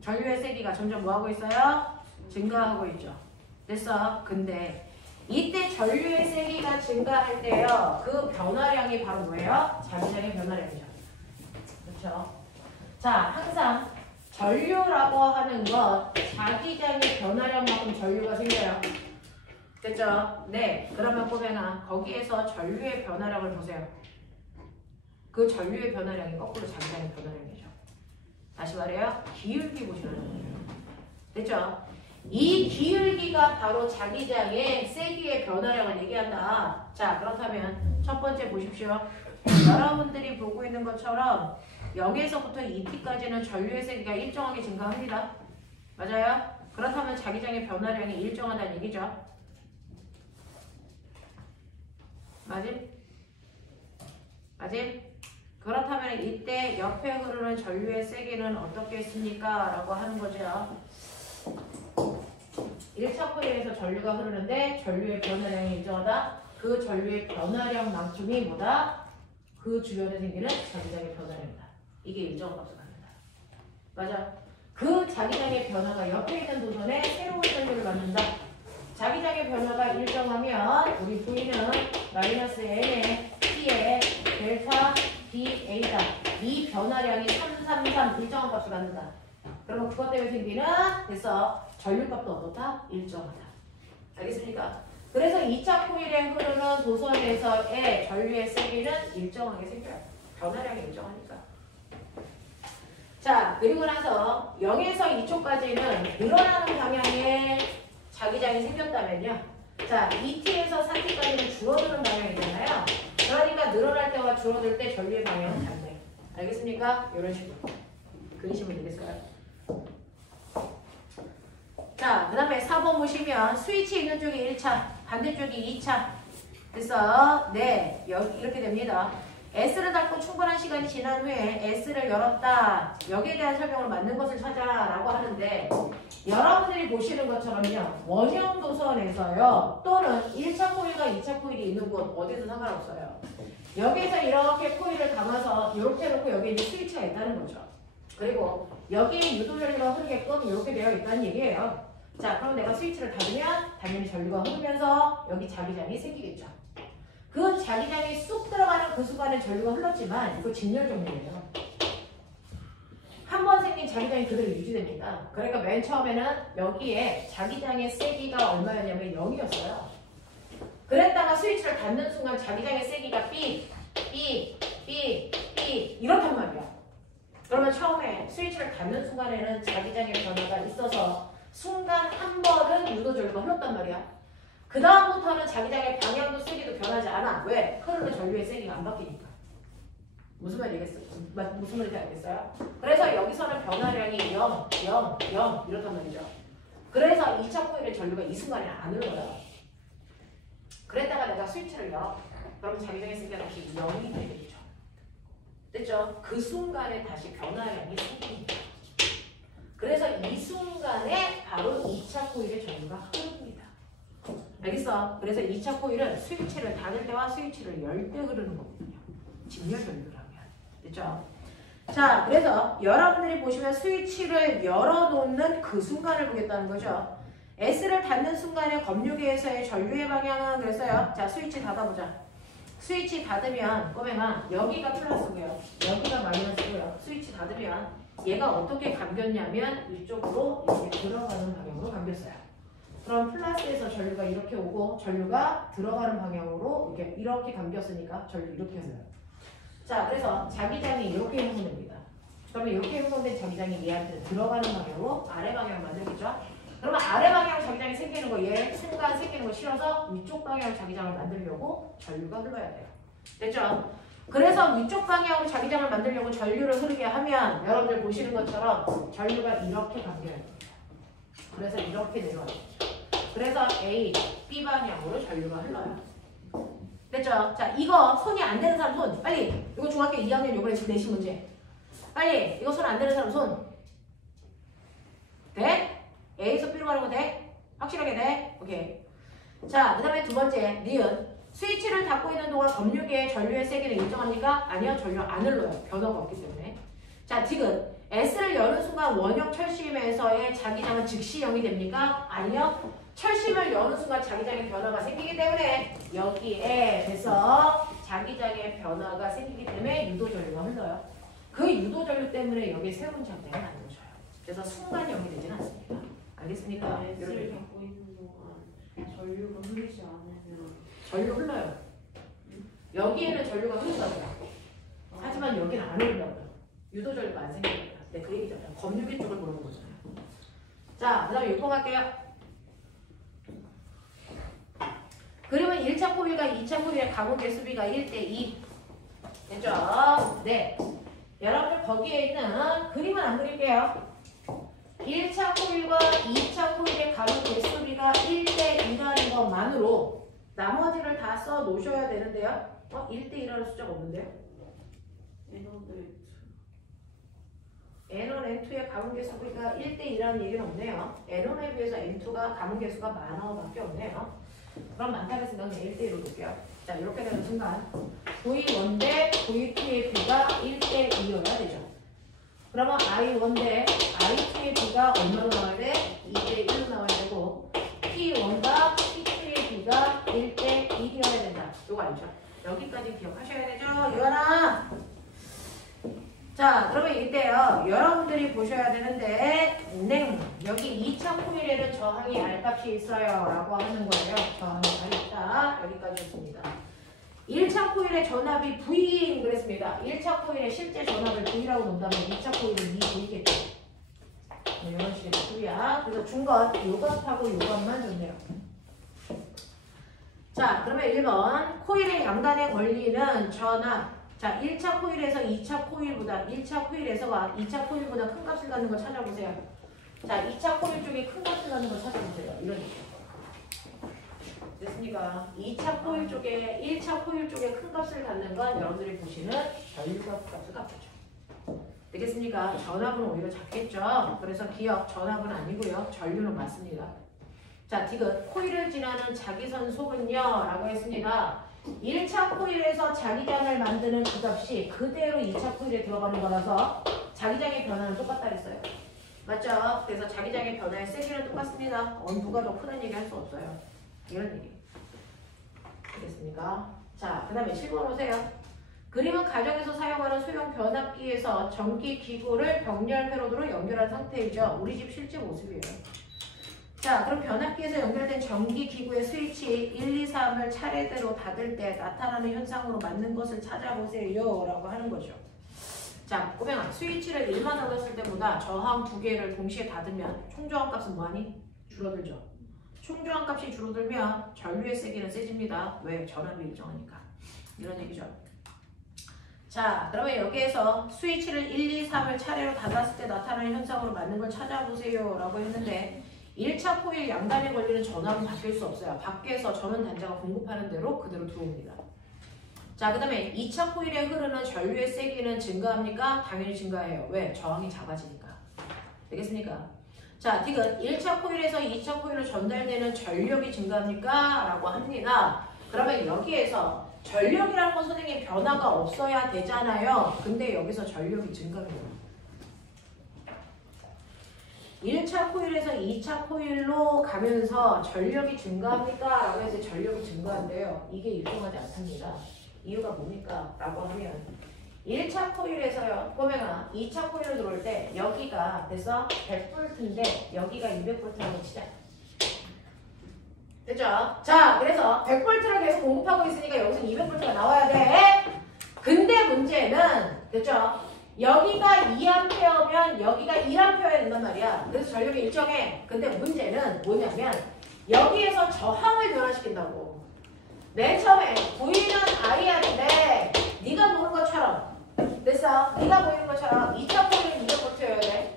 전류의 세기가 점점 뭐하고 있어요? 증가하고 있죠. 됐어? 근데 이때 전류의 세기가 증가할 때요. 그 변화량이 바로 뭐예요? 자기장의 변화량이죠. 그렇죠? 자, 항상 전류라고 하는 것 자기장의 변화량만큼 전류가 생겨요. 됐죠? 네. 그러면 꼬맹아 거기에서 전류의 변화량을 보세요. 그 전류의 변화량이 거꾸로 자기장의 변화량이죠. 다시 말해요. 기울기 보시라는 거예요. 됐죠? 이 기울기가 바로 자기장의 세기의 변화량을 얘기한다. 자, 그렇다면 첫 번째 보십시오. 여러분들이 보고 있는 것처럼 0에서부터 2t까지는 전류의 세기가 일정하게 증가합니다. 맞아요? 그렇다면 자기장의 변화량이 일정하다는 얘기죠. 맞음? 맞음? 그렇다면 이때 옆에 흐르는 전류의 세기는 어떻게 했습니까? 라고 하는 거죠. 1차 코일에서 전류가 흐르는데 전류의 변화량이 일정하다. 그 전류의 변화량만큼이 뭐다? 그 주변에 생기는 자기장의 변화량이다. 이게 일정한 값을 갖는다. 맞아. 그 자기장의 변화가 옆에 있는 도선에 새로운 전류를 만든다. 자기장의 변화가 일정하면 우리 V는 마이너스 N의 T의 델타 BA다. 이 변화량이 333 일정한 값을 갖는다. 그러면 그것 때문에 생기는 됐어. 전류값도 어떻다? 일정하다. 알겠습니까? 그래서 2차 코일에 흐르는 도선에서의 전류의 세기는 일정하게 생겨요. 변화량이 일정하니까. 자, 그리고 나서 0에서 2초까지는 늘어나는 방향의 자기장이 생겼다면요. 자, 2t에서 4t까지는 줄어드는 방향이잖아요. 그러니까 늘어날 때와 줄어들 때 전류의 방향은 다르네. 알겠습니까? 이런 식으로 그리시면 되겠어요. 자, 그 다음에 4번 보시면 스위치 있는 쪽이 1차, 반대쪽이 2차. 그래서 네, 여기 이렇게 됩니다. S를 닫고 충분한 시간이 지난 후에 S를 열었다. 여기에 대한 설명으로 맞는 것을 찾아라고 하는데 여러분들이 보시는 것처럼요. 원형 도선에서요. 또는 1차 코일과 2차 코일이 있는 곳 어디도 상관없어요. 여기서 이렇게 코일을 감아서 이렇게 놓고 여기에 이제 스위치가 있다는 거죠. 그리고 여기에 유도 전류가 흐르게끔 이렇게 되어 있다는 얘기예요. 자, 그럼 내가 스위치를 닫으면 당연히 전류가 흐르면서 여기 자기장이 생기겠죠. 그 자기장이 쑥 들어가는 그 순간에 전류가 흘렀지만 이거 직렬 종류예요. 한 번 생긴 자기장이 그대로 유지됩니다. 그러니까 맨 처음에는 여기에 자기장의 세기가 얼마였냐면 0이었어요. 그랬다가 스위치를 닫는 순간 자기장의 세기가 삐 이렇단 말이야. 그러면 처음에 스위치를 닫는 순간에는 자기장의 변화가 있어서 순간 한 번은 유도 전류가 흘렀단 말이야. 그 다음부터는 자기장의 방향도 세기도 변하지 않아. 왜? 흐르는 전류의 세기가 안 바뀌니까. 무슨 말인지 알겠어요? 그래서 여기서는 변화량이 0 이렇단 말이죠. 그래서 2차 코일의 전류가 이 순간에 안 흘러요. 그랬다가 내가 스위치를 열. 그럼 자기장의 세기가 다시 0이 되겠죠. 됐죠? 그 순간에 다시 변화량이 생깁니다. 그래서 이 순간에 바로 2차 코일의 전류가 흐릅니다. 알겠어? 그래서 2차 코일은 스위치를 닫을 때와 스위치를 열 때 흐르는 거거든요. 직렬 전류를 하면. 됐죠? 자, 그래서 여러분들이 보시면 스위치를 열어놓는 그 순간을 보겠다는 거죠. S를 닫는 순간에 검유계에서의 전류의 방향은 그랬어요. 자, 스위치 닫아보자. 스위치 닫으면 꼬맹아 여기가 플러스고요. 여기가 마이너스고요. 스위치 닫으면 얘가 어떻게 감겼냐면 이쪽으로 이렇게 들어가는 방향으로 감겼어요. 그럼 플러스에서 전류가 이렇게 오고 전류가 들어가는 방향으로 이렇게 감겼으니까 전류 이렇게 해서요. 자, 그래서 자기장이 이렇게 형성됩니다. 그러면 이렇게 형성된 자기장이 얘한테 들어가는 방향으로 아래 방향 만들겠죠? 그러면 아래 방향 자기장이 생기는 거 얘 순간 생기는 거 싫어서 위쪽 방향 자기장을 만들려고 전류가 흘러야 돼요. 됐죠? 그래서 위쪽 방향으로 자기장을 만들려고 전류를 흐르게 하면 여러분들 보시는 것처럼 전류가 이렇게 감겨야 돼요. 그래서 이렇게 내려와요. 그래서 A, B 방향으로 전류가 흘러요. 됐죠? 자, 이거 손이 안 되는 사람 손. 빨리. 이거 중학교 2학년 요번에 지금 내신 문제. 빨리. 이거 손 안 되는 사람 손. 돼? A에서 B로 가는 거 돼? 확실하게 돼? 오케이. 자, 그 다음에 두 번째. 니은. 스위치를 닫고 있는 동안 검유계의 전류의 세기는 일정합니까? 아니요. 전류 안 흘러요. 변화가 없기 때문에. 자, 디귿. S를 여는 순간 원형 철심에서의 자기장은 즉시 0이 됩니까? 아니요. 철심을 여는 순간 자기장의 변화가 생기기 때문에 여기에 돼서 자기장의 변화가 생기기 때문에 유도전류가 흘러요. 그 유도전류 때문에 여기에 새로운 자기장이 만들어져요. 그래서 순간 0이 되지는 않습니다. 알겠습니까? S를 갖고 있는 동안 전류가 흐르지 않으면 전류 흘러요. 여기에는 전류가 흐른다고요. 하지만 여기는 안 흐른다고요. 유도전류가 안 생깁니다. 네, 그 얘기잖아요. 검유계 쪽을 물어본 거잖아요. 자, 그 다음에 6번 갈게요. 그러면 1차 코일과 2차 코일의 가공계 수비가 1대2. 됐죠? 네. 여러분들 거기에 있는 그림은 안 그릴게요. 1차 코일과 2차 코일의 가공계 수비가 1대2라는 것만으로 나머지를 다 써 놓으셔야 되는데요. 1대2라는 숫자가 없는데요? N1, N2의 가공계 수비가 1대2라는 얘기는 없네요. N1에 비해서 N2가 가공계 수가 많아밖에 없네요. 그럼 많다고 생각하면 1대1로 놓을게요. 자, 이렇게 되는 순간 V1 대 V2의 B가 1대2여야 되죠. 그러면 I1 대 I2의 B가 얼마로 나와야 돼? 2대1로 나와야 되고 P1과 P2의 B가 1대1이어야 된다. 이거 알죠? 여기까지 기억하셔야 되죠? 유아나! 자, 그러면 이때요. 여러분들이 보셔야 되는데 여기 2차 코일에는 저항이 R값이 있어요 라고 하는 거예요. 저항이 R 있다. 여기까지였습니다. 1차 코일의 전압이 V인 그랬습니다. 1차 코일의 실제 전압을 V라고 놓는다면 2차 코일은 2V겠죠. 이런 식의 V야. 그래서 중간 요값하고 요값만 좋네요. 자, 그러면 1번 코일의 양단에 걸리는 전압. 자, 1차 코일에서 2차 코일보다 1차 코일에서가 2차 코일보다 큰 값을 갖는 거 찾아보세요. 자, 2차 코일 쪽에 큰 값을 갖는 거 찾아보세요. 이런 식으로. 됐습니까? 되겠습니까? 2차 코일 쪽에 1차 코일 쪽에 큰 값을 갖는 건 여러분들이 보시는 전류값 값을 갖겠죠. 되겠습니까? 전압은 오히려 작겠죠. 그래서 기억 전압은 아니고요. 전류는 맞습니다. 자, 디귿 코일을 지나는 자기선 속은요 라고 했습니다. 1차 코일에서 자기장을 만드는 그 값이 그대로 2차 코일에 들어가는 거라서 자기장의 변화는 똑같다 했어요. 맞죠? 그래서 자기장의 변화의 세기는 똑같습니다. 누가 더 크는 얘기 할 수 없어요. 이런 얘기. 되겠습니까? 자, 그 다음에 7번 오세요. 그림은 가정에서 사용하는 소형 변압기에서 전기기구를 병렬 회로드로 연결한 상태이죠. 우리 집 실제 모습이에요. 자, 그럼 변압기에서 연결된 전기기구의 스위치 1, 2, 3을 차례대로 닫을 때 나타나는 현상으로 맞는 것을 찾아보세요 라고 하는 거죠. 자, 꼬맹아, 스위치를 1만 닫았을 때보다 저항 2개를 동시에 닫으면 총저항 값은 뭐하니? 줄어들죠. 총저항 값이 줄어들면 전류의 세기는 세집니다. 왜? 전압이 일정하니까. 이런 얘기죠. 자, 그러면 여기에서 스위치를 1, 2, 3을 차례로 닫았을 때 나타나는 현상으로 맞는 걸 찾아보세요 라고 했는데 1차 코일 양단에 걸리는 전압은 바뀔 수 없어요. 밖에서 전원 단자가 공급하는 대로 그대로 들어옵니다. 자, 그 다음에 2차 코일에 흐르는 전류의 세기는 증가합니까? 당연히 증가해요. 왜? 저항이 작아지니까. 되겠습니까? 자, 디귿 1차 코일에서 2차 코일로 전달되는 전력이 증가합니까? 라고 합니다. 그러면 여기에서 전력이라는 건 선생님 변화가 없어야 되잖아요. 근데 여기서 전력이 증가합니다. 1차 코일에서 2차 코일로 가면서 전력이 증가합니까? 라고 해서 전력이 증가한대요. 이게 일정하지 않습니다. 이유가 뭡니까? 라고 하면 1차 코일에서요. 꼬맹아 2차 코일로 들어올 때 여기가 됐어? 100V인데 여기가 200V라고 치자. 됐죠? 자, 그래서 100V를 계속 공급하고 있으니까 여기서 200V가 나와야 돼. 근데 문제는 됐죠? 여기가 2A면 여기가 1A여야 된단 말이야. 그래서 전력이 일정해. 근데 문제는 뭐냐면 여기에서 저항을 변화시킨다고. 맨 처음에 V는 IR인데 네가 보는 것처럼 됐어? 네가 보이는 것처럼 2차 코일은 200V여야 돼.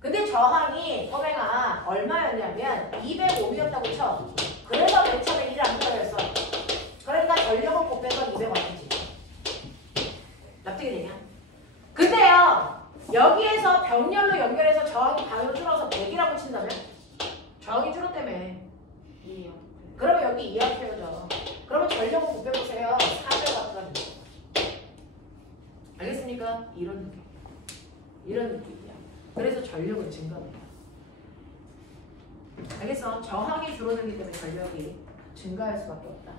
근데 저항이 꼬맹아 얼마였냐면 205였다고 쳐. 그래서 맨 처음에 1A였어. 그러니까 전력을 곱해서 200W지. 납득이 되냐? 근데요 여기에서 병렬로 연결해서 저항이 반으로 줄어서 100이라고 친다면 저항이 줄었다며. 그러면 여기 2A죠. 그러면 전력을 곱해보세요. 400W. 알겠습니까? 이런 느낌. 이런 느낌이야. 그래서 전력은 증가합니다. 알겠어? 저항이 줄어들기 때문에 전력이 증가할 수밖에 없다.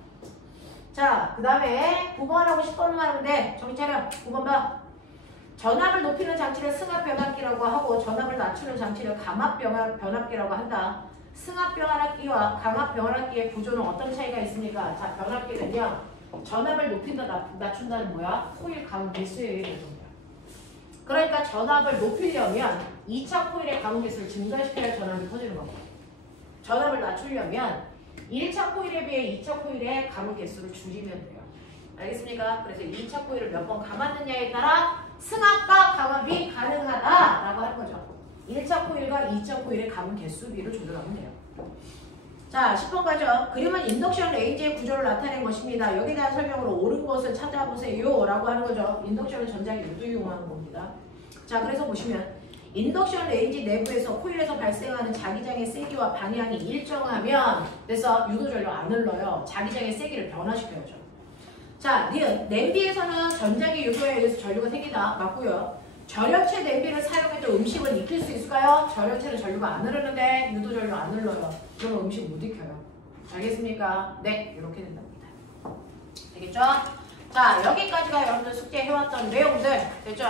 자, 그 다음에 9번하고 10번만 하면 돼. 정신 차려. 9번 봐. 전압을 높이는 장치를 승합 변압기라고 하고 전압을 낮추는 장치를 감압 변압기라고 한다. 승합 변압기와 감압 변압기의 구조는 어떤 차이가 있습니까? 자, 변압기는요. 전압을 높인다 낮춘다는 뭐야? 코일 가운 개수에 의해 되는 거야. 그러니까 전압을 높이려면 2차 코일의 가운 개수를 증가시켜야 전압이 커지는 거고 전압을 낮추려면 1차 코일에 비해 2차 코일의 가운 개수를 줄이면 돼요. 알겠습니까? 그래서 2차 코일을 몇 번 감았느냐에 따라 승합과 감압이 가능하다라고 하는 거죠. 1차 코일과 2차 코일의 감은 개수비를 조절하면 돼요. 자, 10번 가죠. 그림은 인덕션 레인지의 구조를 나타낸 것입니다. 여기에 대한 설명으로 옳은 것을 찾아보세요 라고 하는 거죠. 인덕션은 전자기 모두 이용하는 겁니다. 자, 그래서 보시면 인덕션 레인지 내부에서 코일에서 발생하는 자기장의 세기와 방향이 일정하면 그래서 유도전류 안 흘러요. 자기장의 세기를 변화시켜야죠. 자, 니은 냄비에서는 전자기 유도에 의해서 전류가 생긴다. 맞고요. 절여체 냄비를 사용해도 음식을 익힐 수 있을까요? 절여체는 전류가 안 흐르는데 유도전류 안 흘러요. 그러면 음식 못 익혀요. 알겠습니까? 네, 이렇게 된답니다. 되겠죠? 자, 여기까지가 여러분들 숙제해왔던 내용들 됐죠?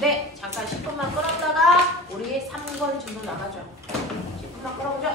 네, 잠깐 10분만 끌었다가 우리 3번 정도 나가죠. 10분만 끌어보죠.